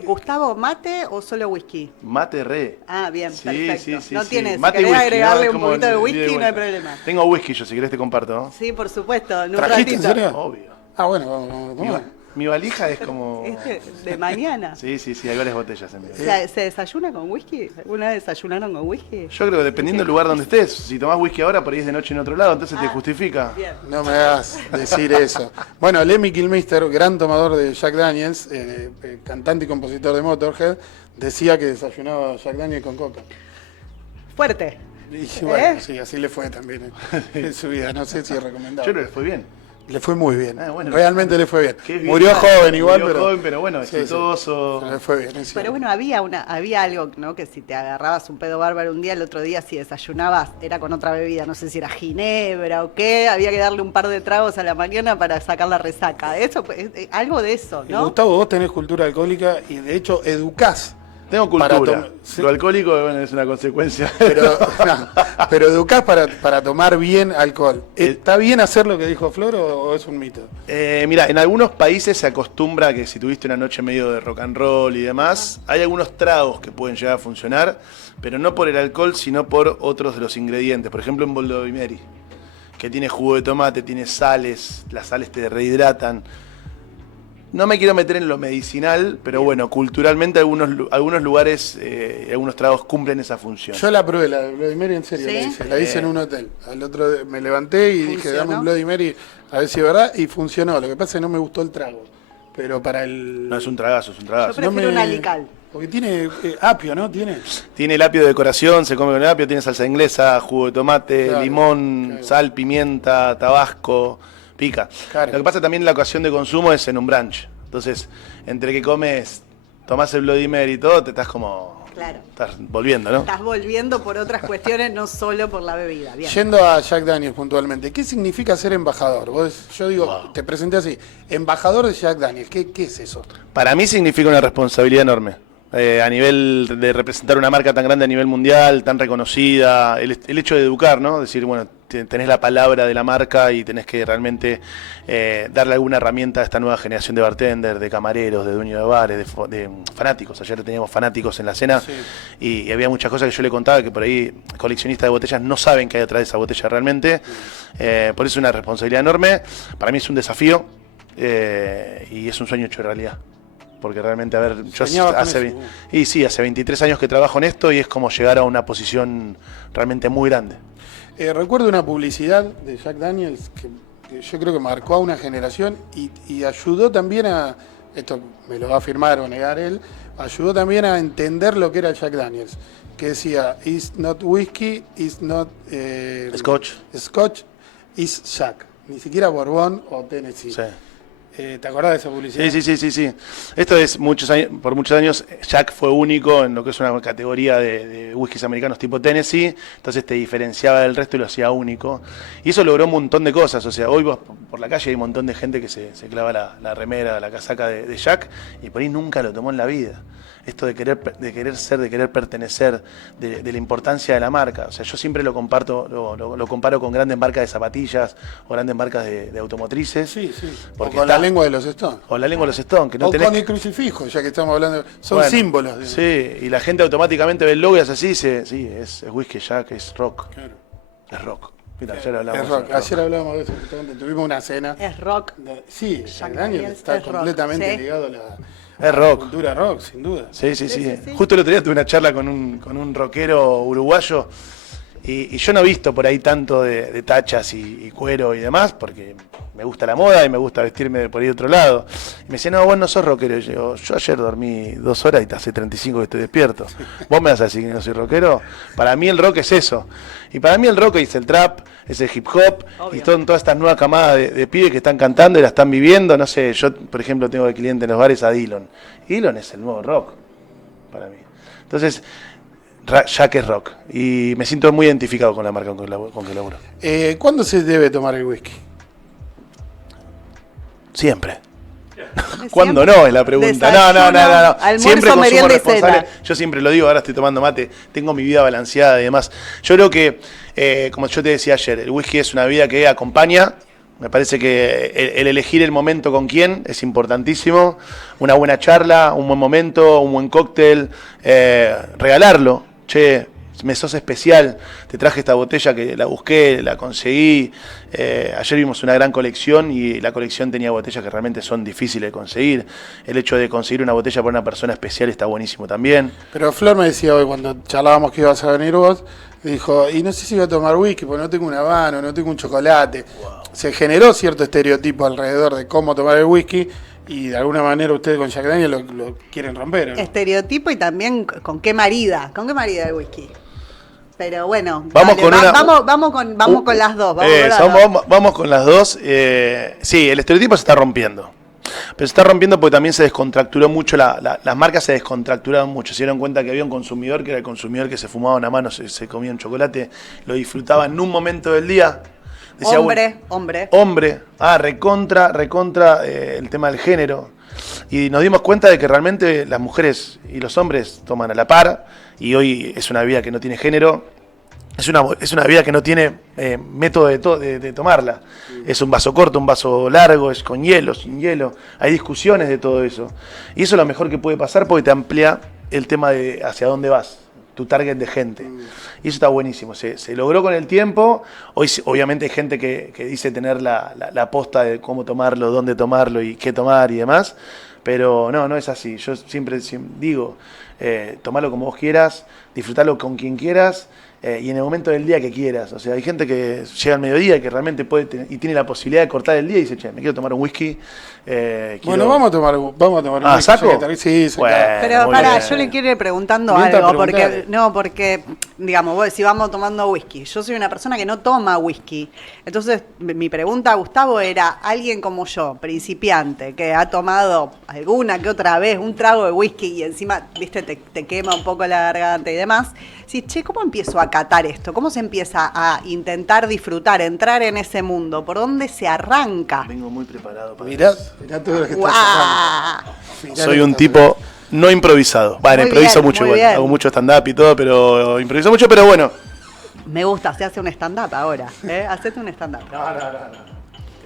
¿Gustavo, mate o solo whisky? Mate re. Ah, bien, Sí, perfecto. sí, No sí. tienes, si Mate y querés whisky, agregarle ¿no? un Como poquito de el whisky, ida y no hay vuelta. problema. Tengo whisky yo, si querés te comparto, ¿no? Sí, por supuesto, en un ¿Trajiste, en ratito. serio? Obvio. Ah, bueno, vamos a tomar. Mi valija es como... De mañana. Sí, hay varias botellas en mi ¿Se desayuna con whisky? ¿Alguna vez desayunaron con whisky? Yo creo que dependiendo del lugar donde estés, si tomás whisky ahora, por ahí es de noche en otro lado, entonces te justifica. Bien. No me hagas decir eso. Bueno, Lemmy Kilmister, gran tomador de Jack Daniels, cantante y compositor de Motorhead, decía que desayunaba Jack Daniels con coca. Fuerte. Y bueno, sí, así le fue también en su vida. No sé si es recomendable. Yo creo que fue bien. Le fue muy bien. Ah, bueno. Realmente le fue bien. Qué bien. Murió joven igual, Murió joven, pero bueno, sí, exitoso. sí. Le fue bien. Es Pero bueno, había algo, ¿no? Que si te agarrabas un pedo bárbaro un día, el otro día si desayunabas era con otra bebida, no sé si era ginebra o qué, había que darle un par de tragos a la mañana para sacar la resaca. Eso, algo de eso, ¿no? Gustavo, vos tenés cultura alcohólica y de hecho educás. Tengo cultura. Sí. Lo alcohólico bueno, es una consecuencia. Pero educás para tomar bien alcohol. ¿Está bien hacer lo que dijo Flor o es un mito? Mira, en algunos países se acostumbra a que si tuviste una noche medio de rock and roll y demás, hay algunos tragos que pueden llegar a funcionar, pero no por el alcohol, sino por otros de los ingredientes. Por ejemplo, en Boldomeri, que tiene jugo de tomate, tiene sales, las sales te rehidratan. No me quiero meter en lo medicinal, pero bueno, culturalmente algunos lugares, algunos tragos cumplen esa función. Yo la probé, la de Bloody Mary, en serio, ¿Sí? la hice en un hotel. Al otro día me levanté y dije, dame un Bloody Mary, a ver si es verdad, y funcionó. Lo que pasa es que no me gustó el trago. Pero para el... No, es un tragazo, es un tragazo. Yo prefiero un alical. Porque tiene apio, ¿no? Tiene Tiene apio de decoración, se come con el apio, tiene salsa inglesa, jugo de tomate, Claro, limón, claro. sal, pimienta, tabasco, pica. Claro. Lo que pasa también la ocasión de consumo es en un brunch. Entonces, entre que comes, tomás el Bloody Mary y todo, te estás como... Claro. Estás volviendo, ¿no? Estás volviendo por otras cuestiones, no solo por la bebida. Bien. Yendo a Jack Daniels puntualmente, ¿qué significa ser embajador? Yo digo, Wow. te presenté así, embajador de Jack Daniels, ¿qué es eso? Para mí significa una responsabilidad enorme. A nivel de representar una marca tan grande a nivel mundial, tan reconocida, el hecho de educar, ¿no? Decir, bueno, tenés la palabra de la marca y tenés que realmente darle alguna herramienta a esta nueva generación de bartenders, de camareros, de dueños de bares, de fanáticos. Ayer teníamos fanáticos en la cena Sí. y había muchas cosas que yo le contaba que por ahí coleccionistas de botellas no saben qué hay detrás de esa botella realmente. Por eso es una responsabilidad enorme. Para mí es un desafío y es un sueño hecho realidad. Porque realmente, a ver, yo Soñabas con eso. hace 23 años que trabajo en esto y es como llegar a una posición realmente muy grande. Recuerdo una publicidad de Jack Daniels que yo creo que marcó a una generación y ayudó también a, esto me lo va a afirmar o negar él, ayudó también a entender lo que era el Jack Daniels, que decía, it's not whiskey, it's not Scotch. Scotch, it's Jack. Ni siquiera Borbón o Tennessee. Sí. ¿Te acordás de esa publicidad? Sí. Esto es por muchos años, Jack fue único en lo que es una categoría de whiskies americanos tipo Tennessee, entonces te diferenciaba del resto y lo hacía único. Y eso logró un montón de cosas, o sea, hoy vos por la calle hay un montón de gente que se clava la remera, la casaca de Jack, y por ahí nunca lo tomó en la vida. Esto de querer ser, de querer pertenecer, de la importancia de la marca. O sea, yo siempre lo comparo con grandes marcas de zapatillas o grandes marcas de automotrices. Sí. Porque O con la lengua de los Stones. O la lengua de los Stones, que no O tenés... con el crucifijo, ya que estamos hablando. Son Bueno, símbolos. Digamos. Sí, y la gente automáticamente ve el logo y hace así, dice, sí, es whisky Jack, es rock. Claro. Es rock. Mira, ayer hablamos Es rock. de Ayer hablábamos de eso, justamente. Tuvimos una cena. Es rock. Sí, Jack Jack Daniels Daniels está es rock, completamente sí. ligado a Es la rock. cultura rock, sin duda. Sí. Sí. Justo el otro día tuve una charla con un rockero uruguayo Y yo no he visto por ahí tanto de tachas y cuero y demás, porque me gusta la moda y me gusta vestirme por ahí de otro lado. Y me decía, no, vos no sos rockero. Y yo ayer dormí 2 horas y hace 35 que estoy despierto. ¿Vos me vas a decir que no soy rockero? Para mí el rock es eso. Y para mí el rock es el trap, es el hip hop, Obvio. y son todas estas nuevas camadas de pibes que están cantando y la están viviendo. No sé, yo por ejemplo tengo de cliente en los bares a Dillon. Y Dillon es el nuevo rock para mí. Entonces, Jack es rock. Y me siento muy identificado con la marca con que laburo. ¿Cuándo se debe tomar el whisky? Siempre. ¿De ¿Cuándo siempre? no? Es la pregunta. Desayuno, No. almuerzo, Siempre consumo merienda y responsable. cena. Yo siempre lo digo, ahora estoy tomando mate, tengo mi vida balanceada y demás. Yo creo que, como yo te decía ayer, el whisky es una bebida que acompaña. Me parece que el elegir el momento con quién es importantísimo. Una buena charla, un buen momento, un buen cóctel, regalarlo. Che, me sos especial, te traje esta botella que la busqué, la conseguí. Ayer vimos una gran colección y la colección tenía botellas que realmente son difíciles de conseguir. El hecho de conseguir una botella para una persona especial está buenísimo también. Pero Flor me decía hoy, cuando charlábamos que ibas a venir vos, dijo, y no sé si voy a tomar whisky, porque no tengo un habano, no tengo un chocolate. Wow. Se generó cierto estereotipo alrededor de cómo tomar el whisky, y de alguna manera ustedes con Jack Daniel lo quieren romper, ¿no? Estereotipo y también con qué marida el whisky. Pero bueno, vamos dale, con una, vamos con las dos. Vamos con las dos. Sí, el estereotipo se está rompiendo. Pero se está rompiendo porque también se descontracturó mucho, las marcas se descontracturaron mucho. Se dieron cuenta que había un consumidor que era el consumidor que se fumaba una mano, se comía un chocolate, lo disfrutaba en un momento del día. Decía, hombre. Recontra el tema del género. Y nos dimos cuenta de que realmente las mujeres y los hombres toman a la par, y hoy es una bebida que no tiene género, es una bebida que no tiene método de tomarla. Es un vaso corto, un vaso largo, es con hielo, sin hielo. Hay discusiones de todo eso. Y eso es lo mejor que puede pasar porque te amplía el tema de hacia dónde vas, tu target de gente. Y eso está buenísimo. Se logró con el tiempo. Hoy obviamente hay gente que dice tener la posta de cómo tomarlo, dónde tomarlo y qué tomar y demás. Pero no es así. Yo siempre digo, tomarlo como vos quieras, disfrutarlo con quien quieras, y en el momento del día que quieras. O sea, hay gente que llega al mediodía y que realmente puede y tiene la posibilidad de cortar el día y dice, che, me quiero tomar un whisky. Bueno, vamos a tomar un whisky. ¿Saco? Sí, bueno, pero pará, yo le quiero ir preguntando algo, porque, digamos, vos decís, vamos tomando whisky. Yo soy una persona que no toma whisky. Entonces, mi pregunta a Gustavo era, alguien como yo, principiante, que ha tomado alguna que otra vez un trago de whisky y encima, viste, te quema un poco la garganta y demás, sí, che, ¿cómo empiezo a catar esto? ¿Cómo se empieza a intentar disfrutar, entrar en ese mundo? ¿Por dónde se arranca? Vengo muy preparado para Mirá todo lo que estás sacando. Soy un tipo no improvisado. Bueno, improviso mucho igual. Hago mucho stand-up y todo, pero improviso mucho, pero bueno. Me gusta, se hace un stand-up ahora. Hacete un stand-up. No.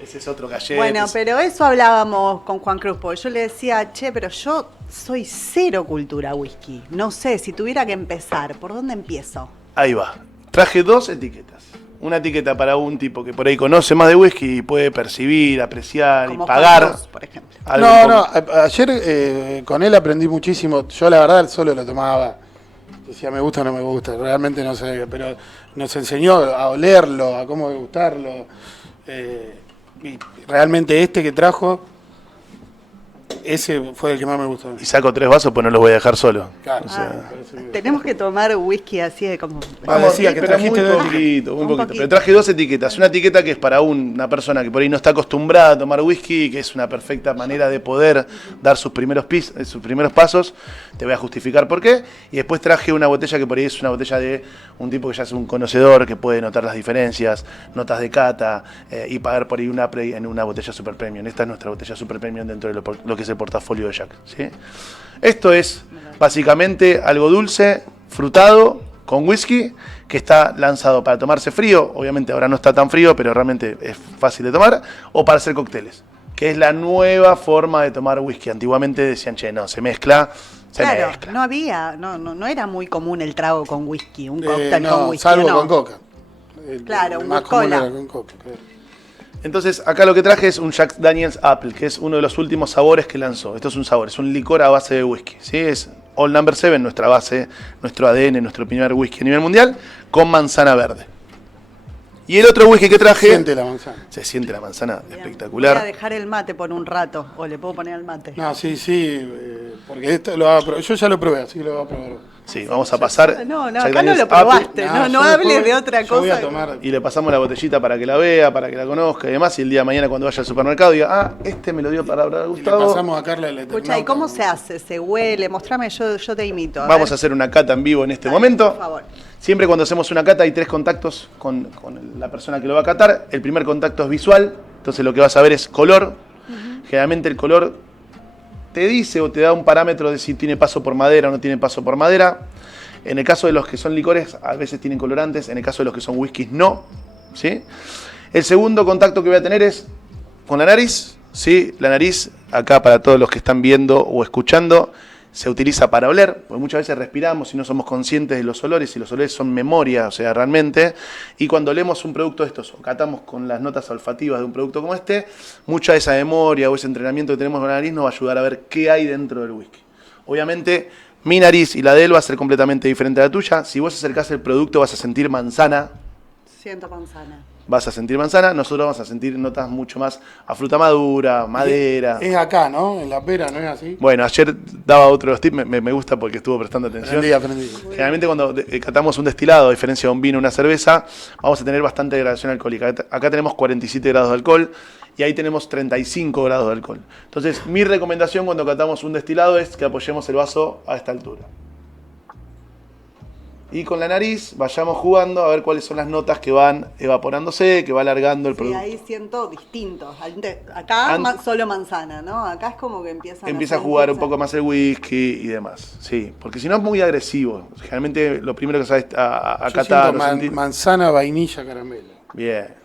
Ese es otro gallete. Bueno, pero eso hablábamos con Juan Cruz, porque yo le decía, che, pero yo soy cero cultura whisky. No sé, si tuviera que empezar, ¿por dónde empiezo? Ahí va. Traje 2 etiquetas. Una etiqueta para un tipo que por ahí conoce más de whisky y puede percibir, apreciar Como y pagar. Juan Cruz, por ejemplo. Ayer con él aprendí muchísimo. Yo la verdad solo lo tomaba. Decía, me gusta o no me gusta. Realmente no sé, pero nos enseñó a olerlo, a cómo degustarlo. Y realmente este que trajo, ese fue el que más me gustó. Y saco 3 vasos, pues no los voy a dejar solo. Claro, tenemos que tomar whisky así de como... decía que trajiste muy 2 poquito, muy poquito. Pero traje 2 etiquetas. Una etiqueta que es para una persona que por ahí no está acostumbrada a tomar whisky, que es una perfecta manera de poder dar sus primeros pasos. Te voy a justificar por qué. Y después traje una botella que por ahí es una botella de un tipo que ya es un conocedor, que puede notar las diferencias, notas de cata, y pagar por ahí un Apple en una botella super premium. Esta es nuestra botella super premium dentro de lo que es el portafolio de Jack, ¿sí? Esto es básicamente algo dulce, frutado, con whisky, que está lanzado para tomarse frío. Obviamente ahora no está tan frío, pero realmente es fácil de tomar, o para hacer cócteles, que es la nueva forma de tomar whisky. Antiguamente decían, che, no, se mezcla. Claro, no era muy común el trago con whisky, un cóctel con whisky. Salvo con coca. Claro, más común era con coca, claro. Entonces, acá lo que traje es un Jack Daniel's Apple, que es uno de los últimos sabores que lanzó. Esto es un sabor, es un licor a base de whisky, ¿sí? Es Old Number 7, nuestra base, nuestro ADN, nuestro primer whisky a nivel mundial, con manzana verde. Y el otro whisky que traje... Siente la manzana. Se siente la manzana, Bien. espectacular. Voy a dejar el mate por un rato, o le puedo poner el mate. No, sí, porque esto lo va a probar. Yo ya lo probé, así que lo voy a probar. Sí, vamos a pasar. No, Jack acá no Daniels lo probaste, Ah, no yo hables después de otra yo voy a cosa. tomar. Y le pasamos la botellita para que la vea, para que la conozca y demás. Y el día de mañana cuando vaya al supermercado diga, este me lo dio para Y le Gustavo. pasamos a Carla el Eternauta. Escucha, ¿y cómo se hace? ¿Se huele? Mostrame, yo te imito. Vamos a hacer una cata en vivo en este Dale, momento. por favor. Siempre cuando hacemos una cata hay 3 contactos con la persona que lo va a catar. El primer contacto es visual, entonces lo que vas a ver es color. Generalmente el color te dice o te da un parámetro de si tiene paso por madera o no tiene paso por madera. En el caso de los que son licores, a veces tienen colorantes, en el caso de los que son whiskies, no. ¿Sí? El segundo contacto que voy a tener es con la nariz. ¿Sí? La nariz, acá para todos los que están viendo o escuchando, se utiliza para oler, porque muchas veces respiramos y no somos conscientes de los olores, y los olores son memoria, o sea, realmente. Y cuando olemos un producto de estos, o catamos con las notas olfativas de un producto como este, mucha de esa memoria o ese entrenamiento que tenemos con la nariz nos va a ayudar a ver qué hay dentro del whisky. Obviamente, mi nariz y la de él va a ser completamente diferente a la tuya. Si vos acercás el producto vas a sentir manzana. Siento manzana. Vas a sentir manzana, nosotros vamos a sentir notas mucho más a fruta madura, madera. Es acá, ¿no? En la pera, ¿no es así? Bueno, ayer daba otro de los tips, me gusta porque estuvo prestando atención. Aprendí. Generalmente cuando catamos un destilado, a diferencia de un vino o una cerveza, vamos a tener bastante gradación alcohólica. Acá tenemos 47 grados de alcohol y ahí tenemos 35 grados de alcohol. Entonces, mi recomendación cuando catamos un destilado es que apoyemos el vaso a esta altura. Y con la nariz vayamos jugando a ver cuáles son las notas que van evaporándose, que va alargando el Sí, producto. ahí siento distintos. Acá solo manzana, ¿no? Acá es como que empieza Empieza a jugar un poco más el whisky y demás. Sí, porque si no es muy agresivo. Generalmente lo primero que sabes a Yo catar... siento o sentir- manzana, vainilla, caramelo. Bien.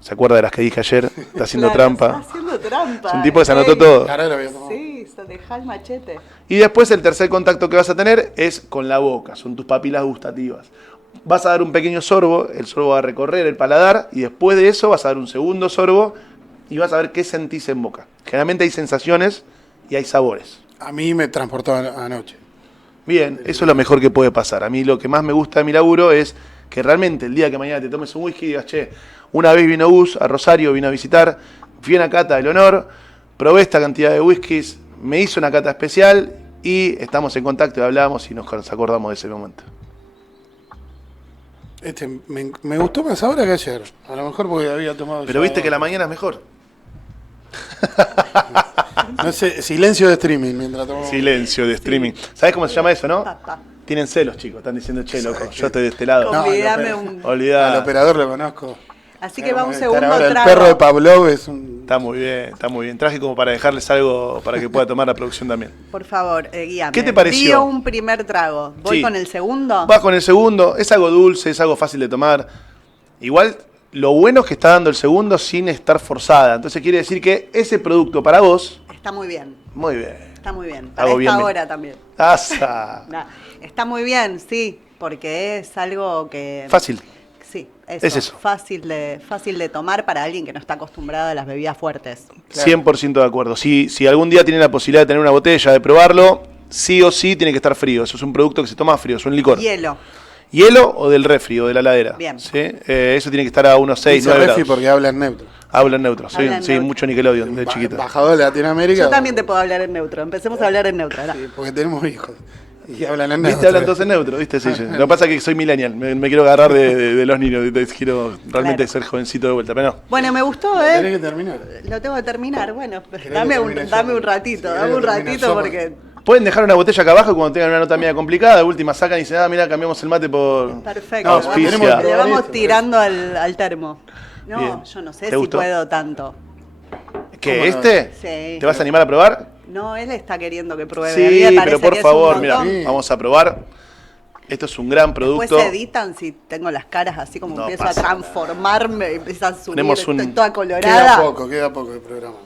¿Se acuerda de las que dije ayer? Está haciendo Está trampa. haciendo trampa. Es un tipo que se anotó Ey. todo. Ahora lo voy a tomar. Sí, se deja el machete. Y después el tercer contacto que vas a tener es con la boca, son tus papilas gustativas. Vas a dar un pequeño sorbo, el sorbo va a recorrer el paladar y después de eso vas a dar un segundo sorbo y vas a ver qué sentís en boca. Generalmente hay sensaciones y hay sabores. A mí me transportó anoche. Bien, eso es lo mejor que puede pasar. A mí lo que más me gusta de mi laburo es que realmente el día que mañana te tomes un whisky y digas, che, una vez vino Gus a Rosario, vino a visitar, fui a una cata del honor, probé esta cantidad de whiskies, me hizo una cata especial y estamos en contacto y hablamos y nos acordamos de ese momento. Me gustó más ahora que ayer. A lo mejor porque había tomado. Pero ya- viste que la mañana es mejor. No sé, silencio de streaming mientras tomamos. Silencio de streaming. ¿Sabés cómo se llama eso, no? Papá. Tienen celos, chicos. Están diciendo, che, loco, yo estoy de este lado. No, Convidame al un... Al Olvidá. operador lo conozco. Así que va un Estar segundo ahora, trago. El perro de Pavlov es un. Está muy bien, está muy bien. Traje como para dejarles algo para que pueda tomar la producción también. Por favor, guíame. ¿Qué te pareció? Dio un primer trago. ¿Voy Sí. con el segundo? Vas con el segundo, es algo dulce, es algo fácil de tomar. Igual, lo bueno es que está dando el segundo sin estar forzada. Entonces quiere decir que ese producto para vos, Está muy bien. muy bien. Está muy bien. Para Hago esta bien. hora también. Asa. Nah, está muy bien, sí, porque es algo que... Fácil. Sí, Es eso. Fácil de tomar para alguien que no está acostumbrado a las bebidas fuertes. Claro. 100% de acuerdo. Si algún día tienen la posibilidad de tener una botella, de probarlo, sí o sí tiene que estar frío. Eso es un producto que se toma frío, es un licor. Hielo. ¿Hielo o del refri o de la heladera? Bien. ¿Sí? Eso tiene que estar a unos 6, Dice 9 Refi grados. porque habla en neutro. Habla en neutro, sí, Habla en sí, neutro. mucho Nickelodeon de chiquito. Bajador de Latinoamérica. Yo también te puedo hablar en neutro. Empecemos a hablar en neutro. ahora. Sí, porque tenemos hijos. Y hablan en ¿Viste? neutro. Hablan todos en neutro, ¿viste? Sí, sí. Lo que pasa es que soy millennial, me quiero agarrar de los niños, quiero realmente Claro. ser jovencito de vuelta, pero no. Bueno, me gustó, Tenés ¿eh? que terminar. Lo tengo que terminar. Bueno, que dame termine yo? un ratito, Si dame querés un que termine ratito yo, porque... Pueden dejar una botella acá abajo y cuando tengan una nota media complicada, de última sacan y dicen, mira, cambiamos el mate por... Perfecto. No, le tenemos vamos- que le probar vamos esto, tirando al termo. No, Bien. yo no sé ¿Te si gustó? puedo tanto. ¿Qué, ¿Cómo no? este? Sí. ¿Te vas a animar a probar? No, él está queriendo que pruebe. A Sí, mí me parece pero por que es un favor, mira, montón. Sí. vamos a probar. Esto es un gran Después producto. se editan si tengo las caras así como No empiezo a pasa nada. transformarme, empieza a subir, Tenemos un- estoy toda Queda colorada. poco de programa.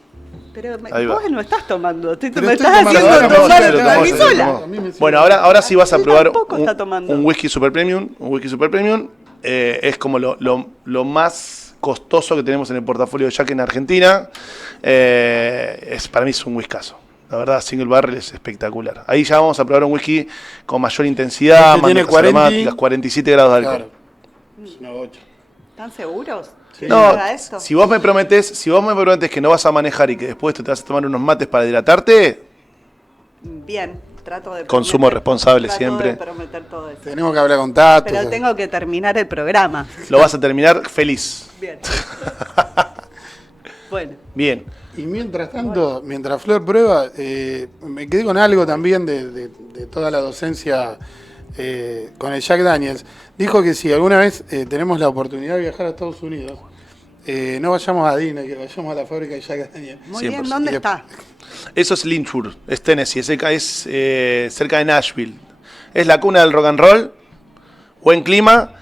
Pero Ahí va. vos no estás tomando, Pero me estoy estás tomando haciendo ahora, tomar se lo tomó, a mí se lo sola. tomó. A mí me sirve. Bueno, ahora sí vas a Él probar tampoco está tomando. un whisky super premium. Un whisky super premium es como lo más costoso que tenemos en el portafolio de Jack en Argentina. Para mí es un whiskazo. La verdad, Single Barrel es espectacular. Ahí ya vamos a probar un whisky con mayor intensidad, Este tiene más aromáticas, 47 grados de alcohol. Claro. Es una bocha. ¿Están seguros? No, ¿Para esto? si vos me prometés que no vas a manejar y que después te vas a tomar unos mates para hidratarte, Bien, trato de consumo responsable trato siempre. de prometer todo eso. Tenemos que hablar con Tato. Pero tengo que terminar el programa. Lo vas a terminar feliz. Bien. Bueno. Bien. Y mientras tanto, mientras Flor prueba, me quedé con algo también de toda la docencia con el Jack Daniels. Dijo que si alguna vez tenemos la oportunidad de viajar a Estados Unidos, no vayamos a Disney, que vayamos a la fábrica de Jack Daniels. Muy 100%. bien, ¿dónde está? Eso es Lynchburg, es Tennessee, es cerca de Nashville. Es la cuna del rock and roll, buen clima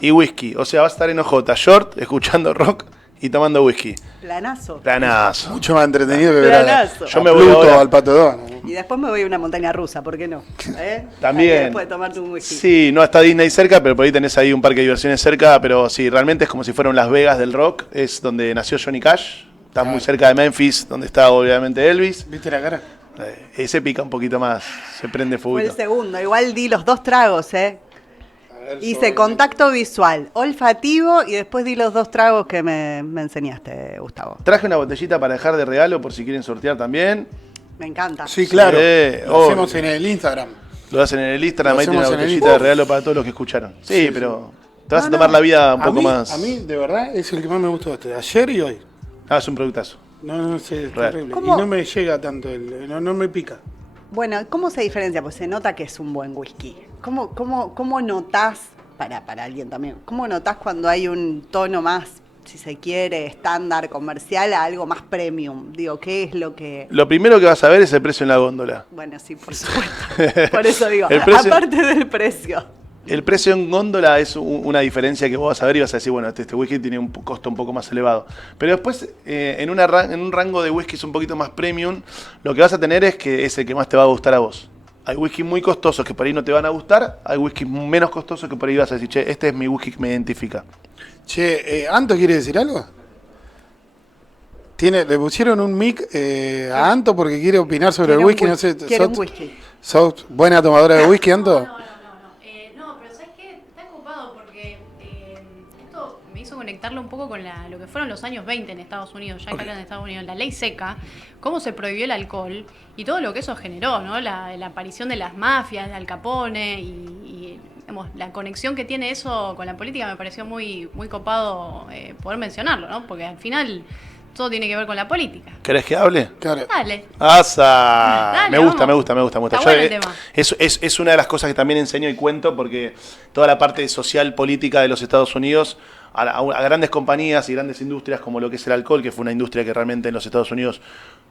y whisky. O sea, vas a estar en OJ, short, escuchando rock y tomando whisky. Planazo. Planazo. Mucho más entretenido que ver Planazo. a Yo me voy Pluto ahora. o al Pato Donald. Y después me voy a una montaña rusa, ¿por qué no? También. Después de tomarte un whisky. Sí, no está Disney cerca, pero por ahí tenés ahí un parque de diversiones cerca. Pero sí, realmente es como si fuera un Las Vegas del rock. Es donde nació Johnny Cash. Está muy cerca de Memphis, donde está obviamente Elvis. ¿Viste la cara? Ese pica un poquito más, se prende Fue el fuego. segundo. Igual di los 2 tragos, A ver, Hice sobre- contacto visual, olfativo y después di los 2 tragos que me enseñaste, Gustavo. Traje una botellita para dejar de regalo por si quieren sortear también. Me encanta. Sí, claro. Lo obvio. hacemos en el Instagram. Lo hacen en el Instagram, Lo ahí tiene una hacemos en el botellita de Instagram. regalo para todos los que escucharon. Sí, Sí, pero te vas a No, tomar no. la vida un A poco mí- más. A mí, de verdad, es el que más me gustó este. Ayer y hoy. Ah, es un productazo. No sé, es Real. terrible. ¿Cómo? Y no me llega tanto, no me pica. Bueno, ¿cómo se diferencia? Pues se nota que es un buen whisky. ¿Cómo notás, para alguien también, cómo notás cuando hay un tono más, si se quiere, estándar, comercial, a algo más premium? Digo, ¿qué es lo que...? Lo primero que vas a ver es el precio en la góndola. Bueno, sí, por supuesto. Por eso digo, El precio- aparte del precio. El precio en góndola es una diferencia que vos vas a ver y vas a decir, bueno, este whisky tiene un costo un poco más elevado. Pero después, en un rango de whiskies un poquito más premium, lo que vas a tener es que es el que más te va a gustar a vos. Hay whiskies muy costosos que por ahí no te van a gustar, hay whiskies menos costosos que por ahí vas a decir, che, este es mi whisky que me identifica. Che, ¿Anto quiere decir algo? Le pusieron un mic a Anto porque quiere opinar sobre el whisky. No sé, Quiere un whisky. ¿sos buena tomadora de whisky, Anto? No, pero ¿sabes qué? Está ocupado porque esto me hizo conectarlo un poco con lo que fueron los años 20 en Estados Unidos, ya que hablan de Estados Unidos, la ley seca, cómo se prohibió el alcohol y todo lo que eso generó, ¿no? La aparición de las mafias, de Al Capone y digamos, la conexión que tiene eso con la política me pareció muy, muy copado poder mencionarlo, ¿no? Porque al final todo tiene que ver con la política. ¿Querés que hable? Claro. Dale. ¡Asa! Dale, Me gusta, vamos. me gusta, me gusta, me gusta. Está bueno el tema. Es una de las cosas que también enseño y cuento porque toda la parte social política de los Estados Unidos, a grandes compañías y grandes industrias como lo que es el alcohol, que fue una industria que realmente en los Estados Unidos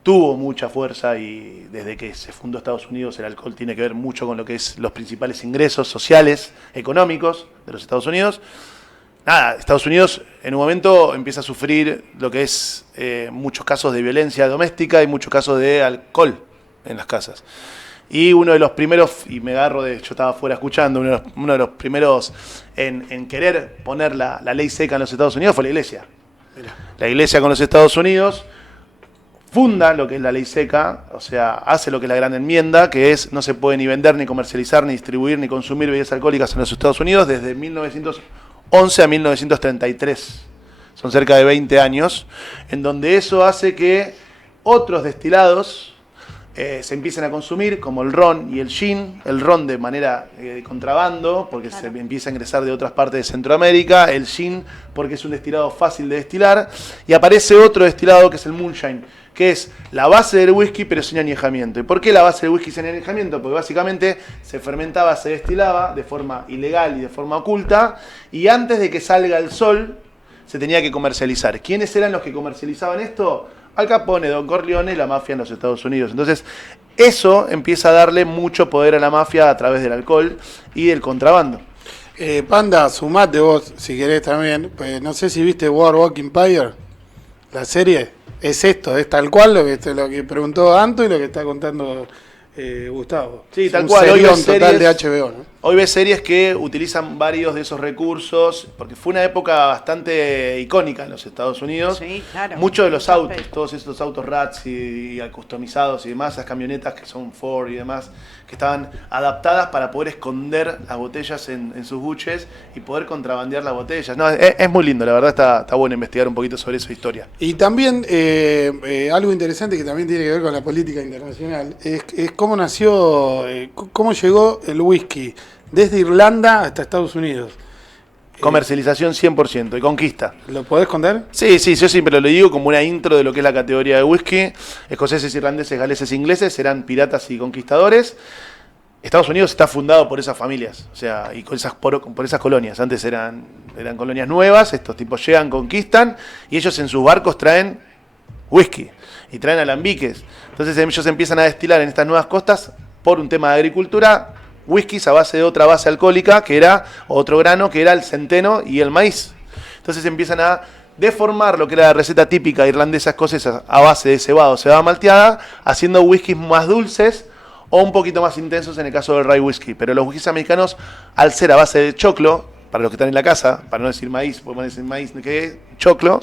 tuvo mucha fuerza y desde que se fundó Estados Unidos el alcohol tiene que ver mucho con lo que es los principales ingresos sociales, económicos de los Estados Unidos. Nada, Estados Unidos en un momento empieza a sufrir lo que es muchos casos de violencia doméstica y muchos casos de alcohol en las casas. Y uno de los primeros, y me agarro de, yo estaba afuera escuchando, uno de los primeros en querer poner la ley seca en los Estados Unidos fue la iglesia. La iglesia con los Estados Unidos funda lo que es la ley seca, o sea, hace lo que es la gran enmienda, que es no se puede ni vender, ni comercializar, ni distribuir, ni consumir bebidas alcohólicas en los Estados Unidos desde 1911 a 1933. Son cerca de 20 años, en donde eso hace que otros destilados se empiecen a consumir, como el ron y el gin, el ron de manera de contrabando, porque se empieza a ingresar de otras partes de Centroamérica, el gin porque es un destilado fácil de destilar, y aparece otro destilado que es el moonshine, que es la base del whisky pero sin añejamiento. ¿Y por qué la base del whisky sin añejamiento? Porque básicamente se fermentaba, se destilaba de forma ilegal y de forma oculta, y antes de que salga el sol se tenía que comercializar. ¿Quiénes eran los que comercializaban esto? Al Capone, Don Corleone y la mafia en los Estados Unidos. Entonces, eso empieza a darle mucho poder a la mafia a través del alcohol y del contrabando. Panda, sumate vos, si querés también. Pues, no sé si viste War Walk Empire, la serie. Es esto, es tal cual lo que preguntó Anto y lo que está contando Gustavo. Sí, Es tal un cual. Hoy serión las total series- de HBO, ¿no? Hoy ves series que utilizan varios de esos recursos, porque fue una época bastante icónica en los Estados Unidos. Sí, claro. Muchos de los Muchas autos, veces. todos estos autos Rats y customizados y demás, esas camionetas que son Ford y demás, que estaban adaptadas para poder esconder las botellas en sus buches y poder contrabandear las botellas. No, es muy lindo, la verdad está bueno investigar un poquito sobre esa historia. Y también algo interesante que también tiene que ver con la política internacional es cómo nació, cómo llegó el whisky desde Irlanda hasta Estados Unidos. Comercialización 100% y conquista. ¿Lo podés contar? Sí, yo siempre lo digo como una intro de lo que es la categoría de whisky. Escoceses, irlandeses, galeses, ingleses eran piratas y conquistadores. Estados Unidos está fundado por esas familias, o sea, y por esas colonias. Antes eran colonias nuevas, estos tipos llegan, conquistan, y ellos en sus barcos traen whisky y traen alambiques. Entonces ellos empiezan a destilar en estas nuevas costas, por un tema de agricultura, whiskies a base de otra base alcohólica, que era otro grano, que era el centeno y el maíz. Entonces empiezan a deformar lo que era la receta típica irlandesa escocesa a base de cebada malteada, haciendo whiskies más dulces o un poquito más intensos en el caso del rye whisky. Pero los whiskies americanos, al ser a base de choclo, para los que están en la casa, para no decir maíz, podemos decir maíz, ¿qué es? Choclo.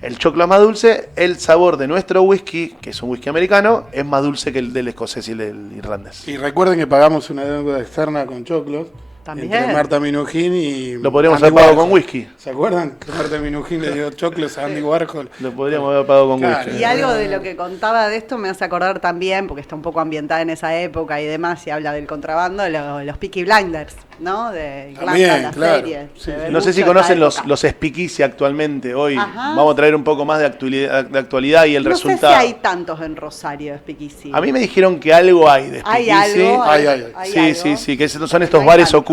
El choclo es más dulce, el sabor de nuestro whisky, que es un whisky americano, es más dulce que el del escocés y el del irlandés. Y recuerden que pagamos una deuda externa con choclos. También. Entre Marta Minujín y Lo podríamos Andy haber pagado Warhol. con whisky. ¿Se acuerdan? Que Marta Minujín le dio choclos a Andy Warhol. Lo podríamos haber pagado con Claro. whisky. Y algo de lo que contaba de esto me hace acordar también, porque está un poco ambientada en esa época y demás, y habla del contrabando, los Peaky Blinders, ¿no? De Irlanda, También, la claro. serie. Sí, Se ve sí. No sé mucho si esa conocen época. los speakeasy actualmente hoy. Ajá. Vamos a traer un poco más de actualidad y el No resultado. sé si hay tantos en Rosario de Speakeasy. A mí me dijeron que algo hay de ¿Hay speakeasy. algo? Hay. Sí, que son estos No hay bares tantos. ocultos.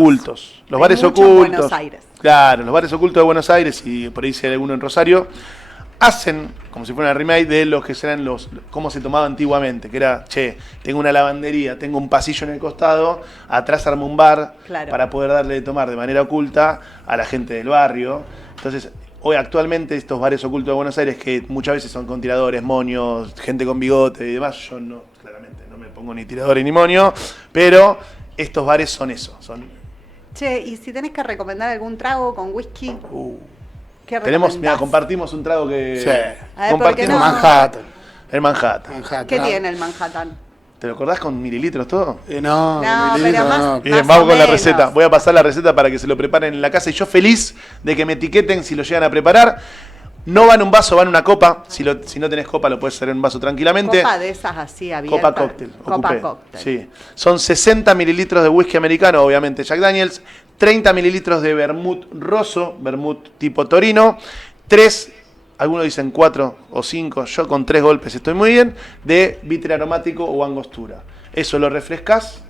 Los Hay bares mucho en ocultos. Buenos Aires. Claro, los bares ocultos de Buenos Aires y por ahí si hay alguno en Rosario, hacen como si fuera una remake de lo que eran cómo se tomaba antiguamente, que era, tengo una lavandería, tengo un pasillo en el costado, atrás armo un bar Claro. para poder darle de tomar de manera oculta a la gente del barrio. Entonces, hoy actualmente estos bares ocultos de Buenos Aires, que muchas veces son con tiradores, moños, gente con bigote y demás, yo no, claramente no me pongo ni tiradores ni moño, pero estos bares son eso, son... Che, y si tenés que recomendar algún trago con whisky, ¿qué Tenemos, mira, recomendás? compartimos un trago que... Sí. A ver, ¿por qué compartimos no? Manhattan. el Manhattan. Manhattan. ¿Qué tiene el Manhattan? ¿Te lo acordás con mililitros todo? No, No, mililitros pero más- no. Bien, Más vamos o con la menos. receta. Voy a pasar la receta para que se lo preparen en la casa y yo feliz de que me etiqueten si lo llegan a preparar. No va en un vaso, va en una copa. Si no tenés copa lo puedes hacer en un vaso tranquilamente. Copa de esas así abiertas. Copa cóctel. Copa ocupé. cóctel. Sí. Son 60 mililitros de whisky americano, obviamente Jack Daniels. 30 mililitros de vermut rosso, vermut tipo Torino. 3, algunos dicen 4 o 5, yo con 3 golpes estoy muy bien, de bitter aromático o angostura. Eso lo refrescás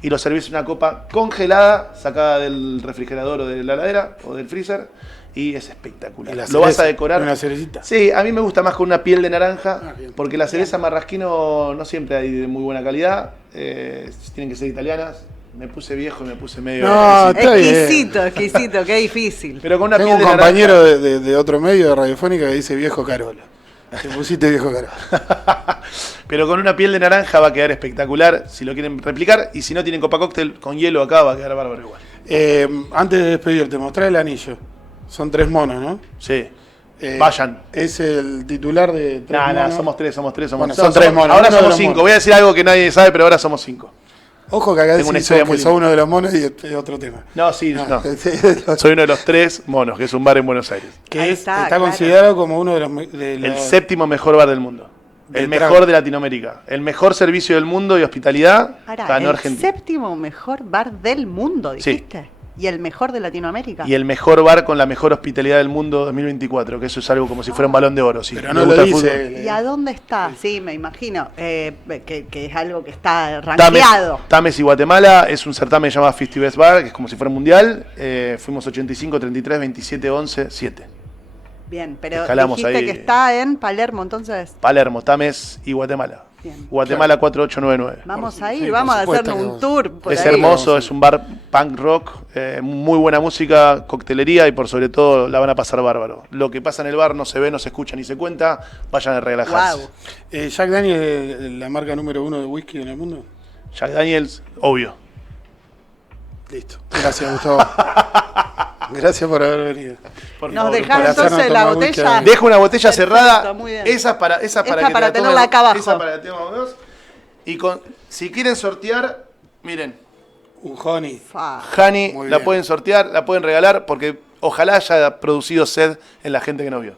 y lo servís en una copa congelada, sacada del refrigerador o de la heladera o del freezer, y es espectacular. Y la Lo vas a cereza, decorar. una cerecita. Sí, a mí me gusta más con una piel de naranja, Ah, bien. porque la cereza marrasquino no siempre hay de muy buena calidad, tienen que ser italianas. Me puse viejo y me puse medio... No, exquisito. está bien. Exquisito, qué difícil. Pero con una Tengo piel un de compañero de otro medio de radiofónica que dice viejo Carola. Te pusiste viejo Carola. naranja. Pero con una piel de naranja va a quedar espectacular si lo quieren replicar. Y si no tienen copa cóctel, con hielo acá va a quedar bárbaro igual. Antes de despedirte, mostrá el anillo. Son 3 monos, ¿no? Sí. Vayan. Es el titular de 3 No, monos. somos 3. Bueno, son 3 monos. Ahora Uno de somos los 5. monos. Voy a decir algo que nadie sabe, pero ahora somos 5. Ojo que acá Tengo una decís historia que muy sos linda. uno de los monos y es otro tema. No, sí, Ah, no. Soy uno de los 3 monos, que es un bar en Buenos Aires. que Ahí está claro. considerado como uno de los... El séptimo mejor bar del mundo. El De mejor trago. de Latinoamérica. El mejor servicio del mundo y hospitalidad Ahora, ganó el Argentina. séptimo mejor bar del mundo, Sí. dijiste. Y el mejor de Latinoamérica. Y el mejor bar con la mejor hospitalidad del mundo 2024, que eso es algo como si fuera un balón de oro. Sí. Pero Me no lo gusta el dice. fútbol. ¿Y a dónde está? Sí, me imagino. Que es algo que está Tames, rankeado. Tames y Guatemala es un certamen que se llama 50 Best Bar, que es como si fuera mundial. Fuimos 85, 33, 27, 11, 7. Bien, pero Escalamos dijiste ahí. que está en Palermo, entonces. Palermo, Tames y Guatemala. Bien. Guatemala 4899. Vamos Por- a ir, sí, vamos por a supuesto hacernos que un tour. Por Es ahí. hermoso, es un bar punk rock, muy buena música, coctelería y por sobre todo la van a pasar bárbaro. Lo que pasa en el bar no se ve, no se escucha ni se cuenta, vayan a relajarse. Guau. Jack Daniels es la marca número 1 de whisky en el mundo. Jack Daniels, obvio. Listo. Gracias, Gustavo. Gracias por haber venido. Nos por dejaron hacernos entonces la tomar botella. mucha- Dejo una botella Perfecto, cerrada. muy bien. Esa para que para la tenerla tomen, acá abajo. Esa para que tengamos dos. Y si quieren sortear, miren, Un honey. Fa. Hani, Muy la bien. pueden sortear, la pueden regalar, porque ojalá haya producido sed en la gente que nos vio.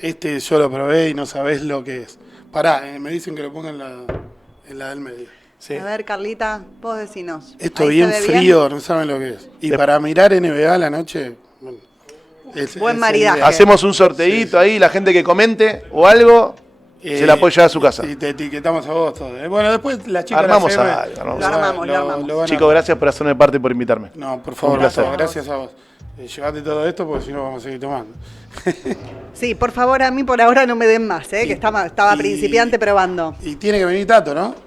Este yo lo probé y no sabés lo que es. Pará, me dicen que lo pongan en la del medio. Sí. A ver, Carlita, vos decinos. Esto Ahí bien se ve frío, no saben lo que es. Y para mirar NBA a la noche, bueno, Buen maridaje. ideal. Hacemos un sorteíto ahí, la gente que comente o algo, se la puede llevar a su casa. Y te etiquetamos a vos todo. Bueno, después la chica Armamos de la CM algo, armamos Lo armamos, lo armamos. van a- Chicos, gracias por hacerme parte y por invitarme. No, por favor, Un placer. gracias a vos. Llevate todo esto porque si no vamos a seguir tomando. Sí, por favor, a mí por ahora no me den más, que estaba y- principiante probando. Y tiene que venir Tato, ¿no?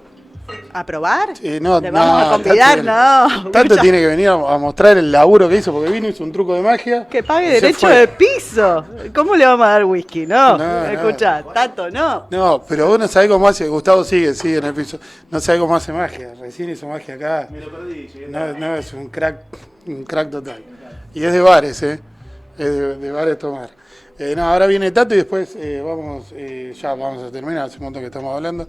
¿A probar? No, ¿Le vamos a convidar? No. Tato Mucha- tiene que venir a mostrar el laburo que hizo, porque vino, hizo un truco de magia. Que pague y se derecho fue. de piso. ¿Cómo le vamos a dar whisky? No, No, escuchá, Tato, no. No, pero vos no sabés cómo hace. Gustavo sigue en el piso. No sabés cómo hace magia. Recién hizo magia acá. Me lo perdí. No, es un crack total. Y es de bares, ¿eh? Es de bares tomar. No, ahora viene Tato y después ya vamos a terminar, hace un montón que estamos hablando.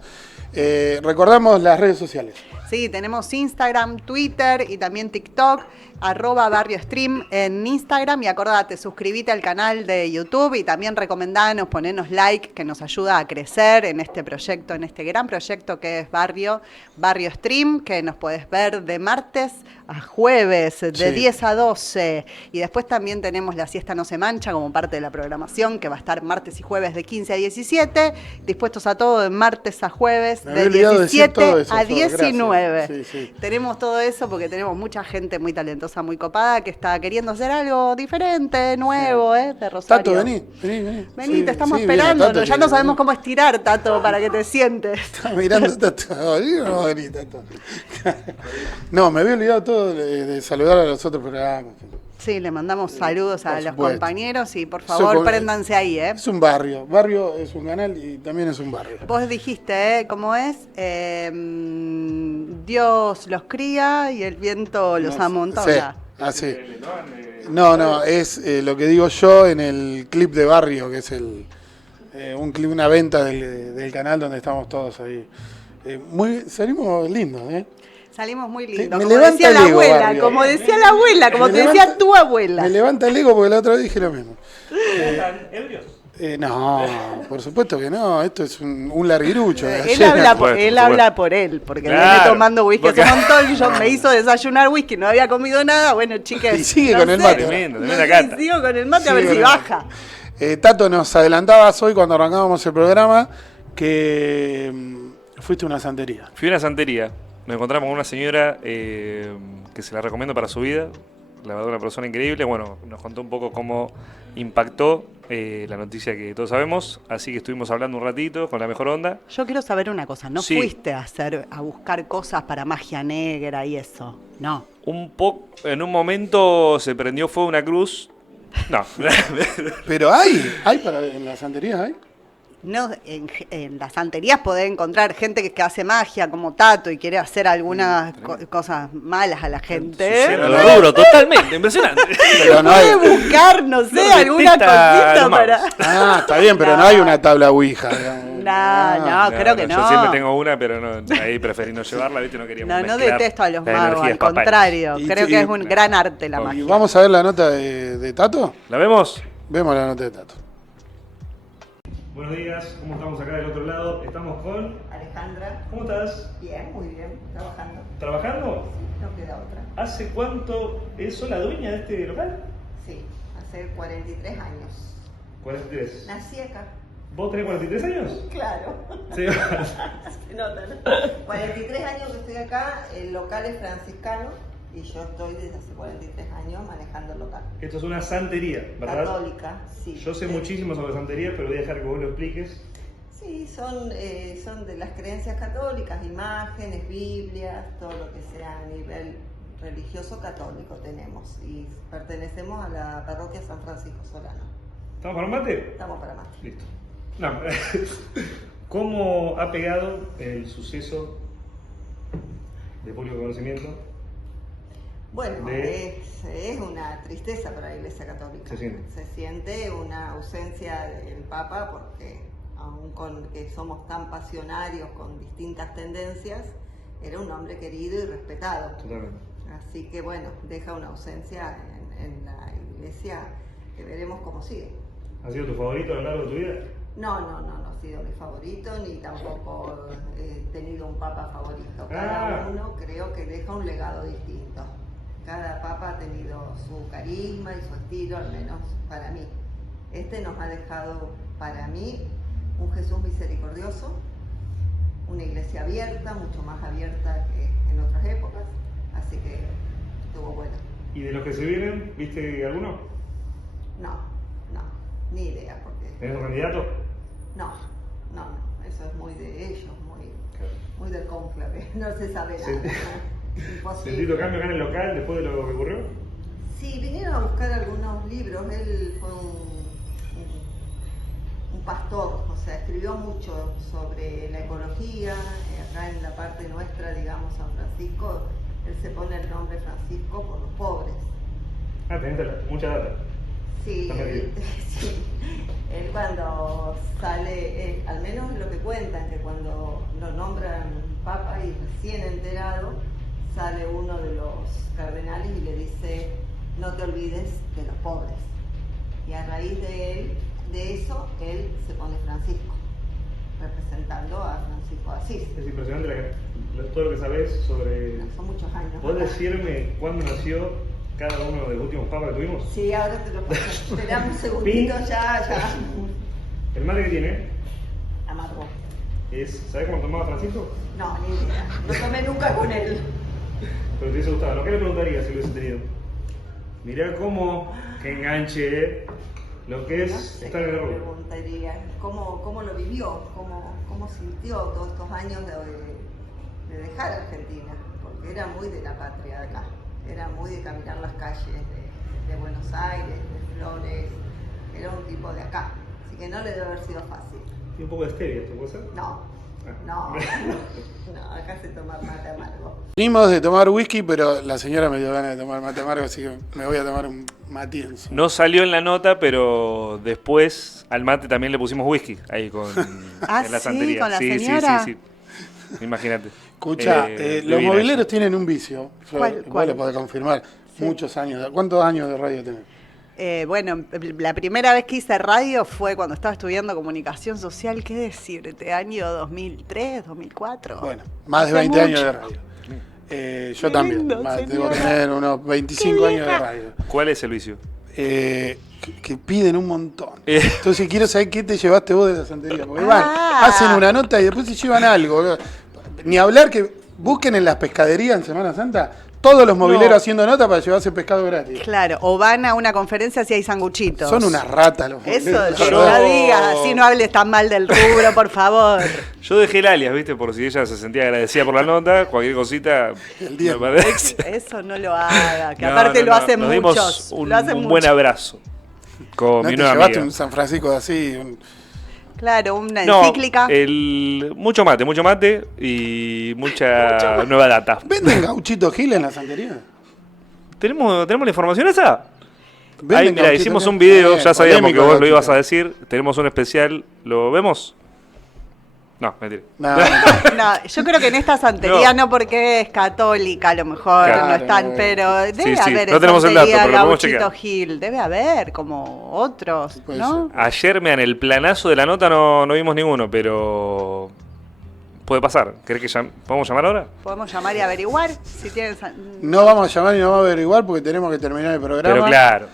Recordamos las redes sociales. Sí, tenemos Instagram, Twitter y también TikTok, @BarrioStream en Instagram. Y acordate, suscríbete al canal de YouTube y también recomendanos, ponernos like, que nos ayuda a crecer en este proyecto, en este gran proyecto que es Barrio Stream, que nos puedes ver de martes a jueves, de Sí. 10 a 12. Y después también tenemos La Siesta No Se Mancha como parte de la programación, que va a estar martes y jueves de 15 a 17. Dispuestos a todo de martes a jueves, Me de había olvidado decir 17 todo eso, a Flor, gracias. 19. Sí, sí. Tenemos todo eso porque tenemos mucha gente muy talentosa, muy copada, que está queriendo hacer algo diferente, nuevo, de Rosario. Tato, vení. Vení, te estamos Sí, viene esperando. Tato, Ya que- no sabemos cómo estirar, Tato, para que te sientes. Está mirando Tato. ¿Vení o no vení, Tato? No, me había olvidado todo de saludar a los otros programas. Sí, le mandamos saludos a por los supuesto. compañeros y por Soy favor, con- préndanse ahí, Es un barrio. Barrio es un canal y también es un barrio. Vos dijiste, ¿cómo es? Dios los cría y el viento los amontona. Sí, así. No, es lo que digo yo en el clip de barrio, que es un clip, una venta del canal donde estamos todos ahí. Salimos lindos, ¿eh? Salimos muy Sí, lindos, me como levanta decía el la ego, abuela, Barrio. como decía la abuela, como Me te decía levanta- tu abuela. Me levanta el ego porque la otra vez dije lo mismo. ¿Están ebrios? No, por supuesto que no. Esto es un larguirucho. de Él gallina. habla, Por supuesto, él por habla supuesto. por él, porque Claro, viene tomando whisky porque- hace un montón y yo me hizo desayunar whisky, no había comido nada, bueno, chiques. Y sigue no con el sé, mate. Tremendo, no tremenda sé, cata. sigo con el mate a Sí, ver si bueno. baja. Tato, nos adelantabas hoy cuando arrancábamos el programa que fuiste a una santería. Fui a una santería. Nos encontramos con una señora que se la recomiendo para su vida. La verdad, una persona increíble. Bueno, nos contó un poco cómo impactó la noticia que todos sabemos. Así que estuvimos hablando un ratito con la mejor onda. Yo quiero saber una cosa, ¿no Sí. fuiste a buscar cosas para magia negra y eso? No. Un poco, en un momento se prendió fuego una cruz. No. Pero hay en las santerías hay. No, en las santerías podés encontrar gente que hace magia como Tato y quiere hacer algunas cosas malas a la gente. Cierra lo duro, totalmente, impresionante. Pero no hay. Puede buscar, no sé, No, alguna detesta cosita los para... magos. Ah, está bien, pero no hay una tabla Ouija. digamos. No, creo que no. Yo siempre tengo una, pero no, ahí preferí no llevarla, ¿viste? No queríamos No mezclar detesto a los las magos, energías al papales. contrario. Y- Creo y- que es un gran arte la Y magia. vamos a ver la nota de Tato. ¿La vemos? Vemos la nota de Tato. Buenos días, ¿cómo estamos acá del otro lado? Estamos con... Alejandra, ¿Cómo estás? bien, muy bien, trabajando. ¿Trabajando? No queda otra. ¿Hace cuánto sos la dueña de este local? Sí, hace 43 años. 43. Nací acá. ¿Vos tenés 43 años? Claro. Sí. Se nota, ¿no? 43 años que estoy acá, el local es franciscano y yo estoy desde hace 43 años manejando el local. Esto es una santería, ¿verdad? Católica, sí. Yo sé muchísimo sobre santería, pero voy a dejar que vos lo expliques. Sí, son de las creencias católicas, imágenes, Biblias, todo lo que sea a nivel religioso católico tenemos y pertenecemos a la parroquia San Francisco Solano. ¿Estamos para un mate? Estamos para más. Listo. No. ¿Cómo ha pegado el suceso de público conocimiento? Bueno, de... es una tristeza para la Iglesia Católica. Se siente una ausencia del Papa porque, aun con que somos tan pasionarios con distintas tendencias, era un hombre querido y respetado. Totalmente. Así que bueno, deja una ausencia en la Iglesia que veremos cómo sigue. ¿Ha sido tu favorito a lo largo de tu vida? No ha sido mi favorito, ni tampoco he tenido un papa favorito. Cada uno creo que deja un legado distinto. Cada papa ha tenido su carisma y su estilo, al menos para mí. Este nos ha dejado, para mí, un Jesús misericordioso, una iglesia abierta, mucho más abierta que en otras épocas, así que estuvo bueno. ¿Y de los que se vienen, viste alguno? No, ni idea. ¿Tenés un candidato? No, eso es muy de ellos, muy del cónclave, no se sabe nada. ¿Sentito cambio acá en el local después de lo que ocurrió? Sí, vinieron a buscar algunos libros, él fue un pastor, o sea, escribió mucho sobre la ecología, acá en la parte nuestra, digamos, San Francisco, él se pone el nombre Francisco por los pobres. Ah, tenés mucha data. Sí, sí. Él cuando sale, al menos lo que cuentan, que cuando lo nombran papa y recién enterado, sale uno de los cardenales y le dice, no te olvides de los pobres. Y a raíz de eso, él se pone Francisco, representando a Francisco de Asís. Es impresionante todo lo que sabés sobre... Son muchos años. ¿Podés decirme cuándo nació cada uno de los últimos papas que tuvimos? Sí, ahora te lo paso. Te dame un segundito, ya. ¿El mate que tiene? Amargo. ¿Sabés cómo tomaba Francisco? No, ni idea. No tomé nunca con él. Pero te hubiese gustado. ¿No? ¿Qué le preguntaría si lo hubiese tenido? Mirá cómo, que enganche, lo que es no sé estar en el qué rol. preguntaría, ¿cómo lo vivió? ¿Cómo sintió todos estos años de dejar Argentina? Porque era muy de la patria de acá. Era muy de caminar las calles de Buenos Aires, de Flores. Era un tipo de acá. Así que no le debe haber sido fácil. ¿Tiene un poco de stevia esto, puede ser? No, acá se toma mate amargo. Venimos de tomar whisky, pero la señora me dio ganas de tomar mate amargo, así que me voy a tomar un matienzo. No salió en la nota, pero después al mate también le pusimos whisky ahí en la santería. ¿Con la señora? Sí. Imagínate. Escucha, los mobileros tienen un vicio. ¿Cuál? Vos lo podés confirmar. Sí. Muchos años. ¿Cuántos años de radio tenés? Bueno, la primera vez que hice radio fue cuando estaba estudiando comunicación social, ¿qué decirte? Año 2003, 2004. Bueno, más de 20 años de radio. Yo también, lindo, debo tener unos 25 años de radio. ¿Cuál es el vicio? Que piden un montón. Entonces quiero saber qué te llevaste vos de la santería. Porque hacen una nota y después se llevan algo. Ni hablar que busquen en las pescaderías en Semana Santa todos los mobileros haciendo nota para llevarse pescado gratis. Claro, o van a una conferencia si hay sanguchitos. Son unas ratas los mobileros. Eso, no digas, así no hables tan mal del rubro, por favor. Yo dejé el alias, ¿viste? Por si ella se sentía agradecida por la nota, cualquier cosita. El día. Me parece. Eso no lo haga, que aparte lo hacen nos muchos. Dimos Lo hacen un muchos. buen abrazo con ¿No mi te nueva llevaste amiga. un San Francisco de así? Claro, una No, encíclica. mucho mate y mucha nueva data. ¿Venden Gauchito Gil en la santería? ¿Tenemos la información esa? ¿Venden Ahí, mira, Gauchito hicimos Gil? un video, ya sabíamos que Polémico vos lo ibas a Gauchito. decir. Tenemos un especial, ¿lo vemos? No, mentira. No, No, yo creo que en esta santería no, porque es católica, a lo mejor Claro. no están, pero debe Sí, haber no tenemos el dato, santería pero lo podemos Gauchito chequear. Gil, debe haber como otros, Puede ¿no? Ayer, en el planazo de la nota no vimos ninguno, pero puede pasar. ¿Querés que podemos llamar ahora? Podemos llamar y averiguar si tienen... no vamos a llamar y no vamos a averiguar porque tenemos que terminar el programa. Pero claro.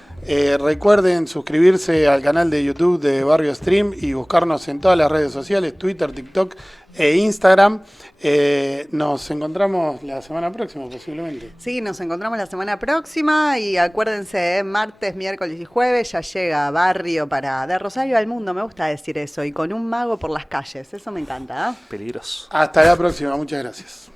Recuerden suscribirse al canal de YouTube de Barrio Stream y buscarnos en todas las redes sociales, Twitter, TikTok e Instagram. Nos encontramos la semana próxima posiblemente. Sí, nos encontramos la semana próxima y acuérdense, martes, miércoles y jueves ya llega Barrio de Rosario al mundo, me gusta decir eso, y con un mago por las calles, eso me encanta. Peligroso. Hasta la próxima, muchas gracias.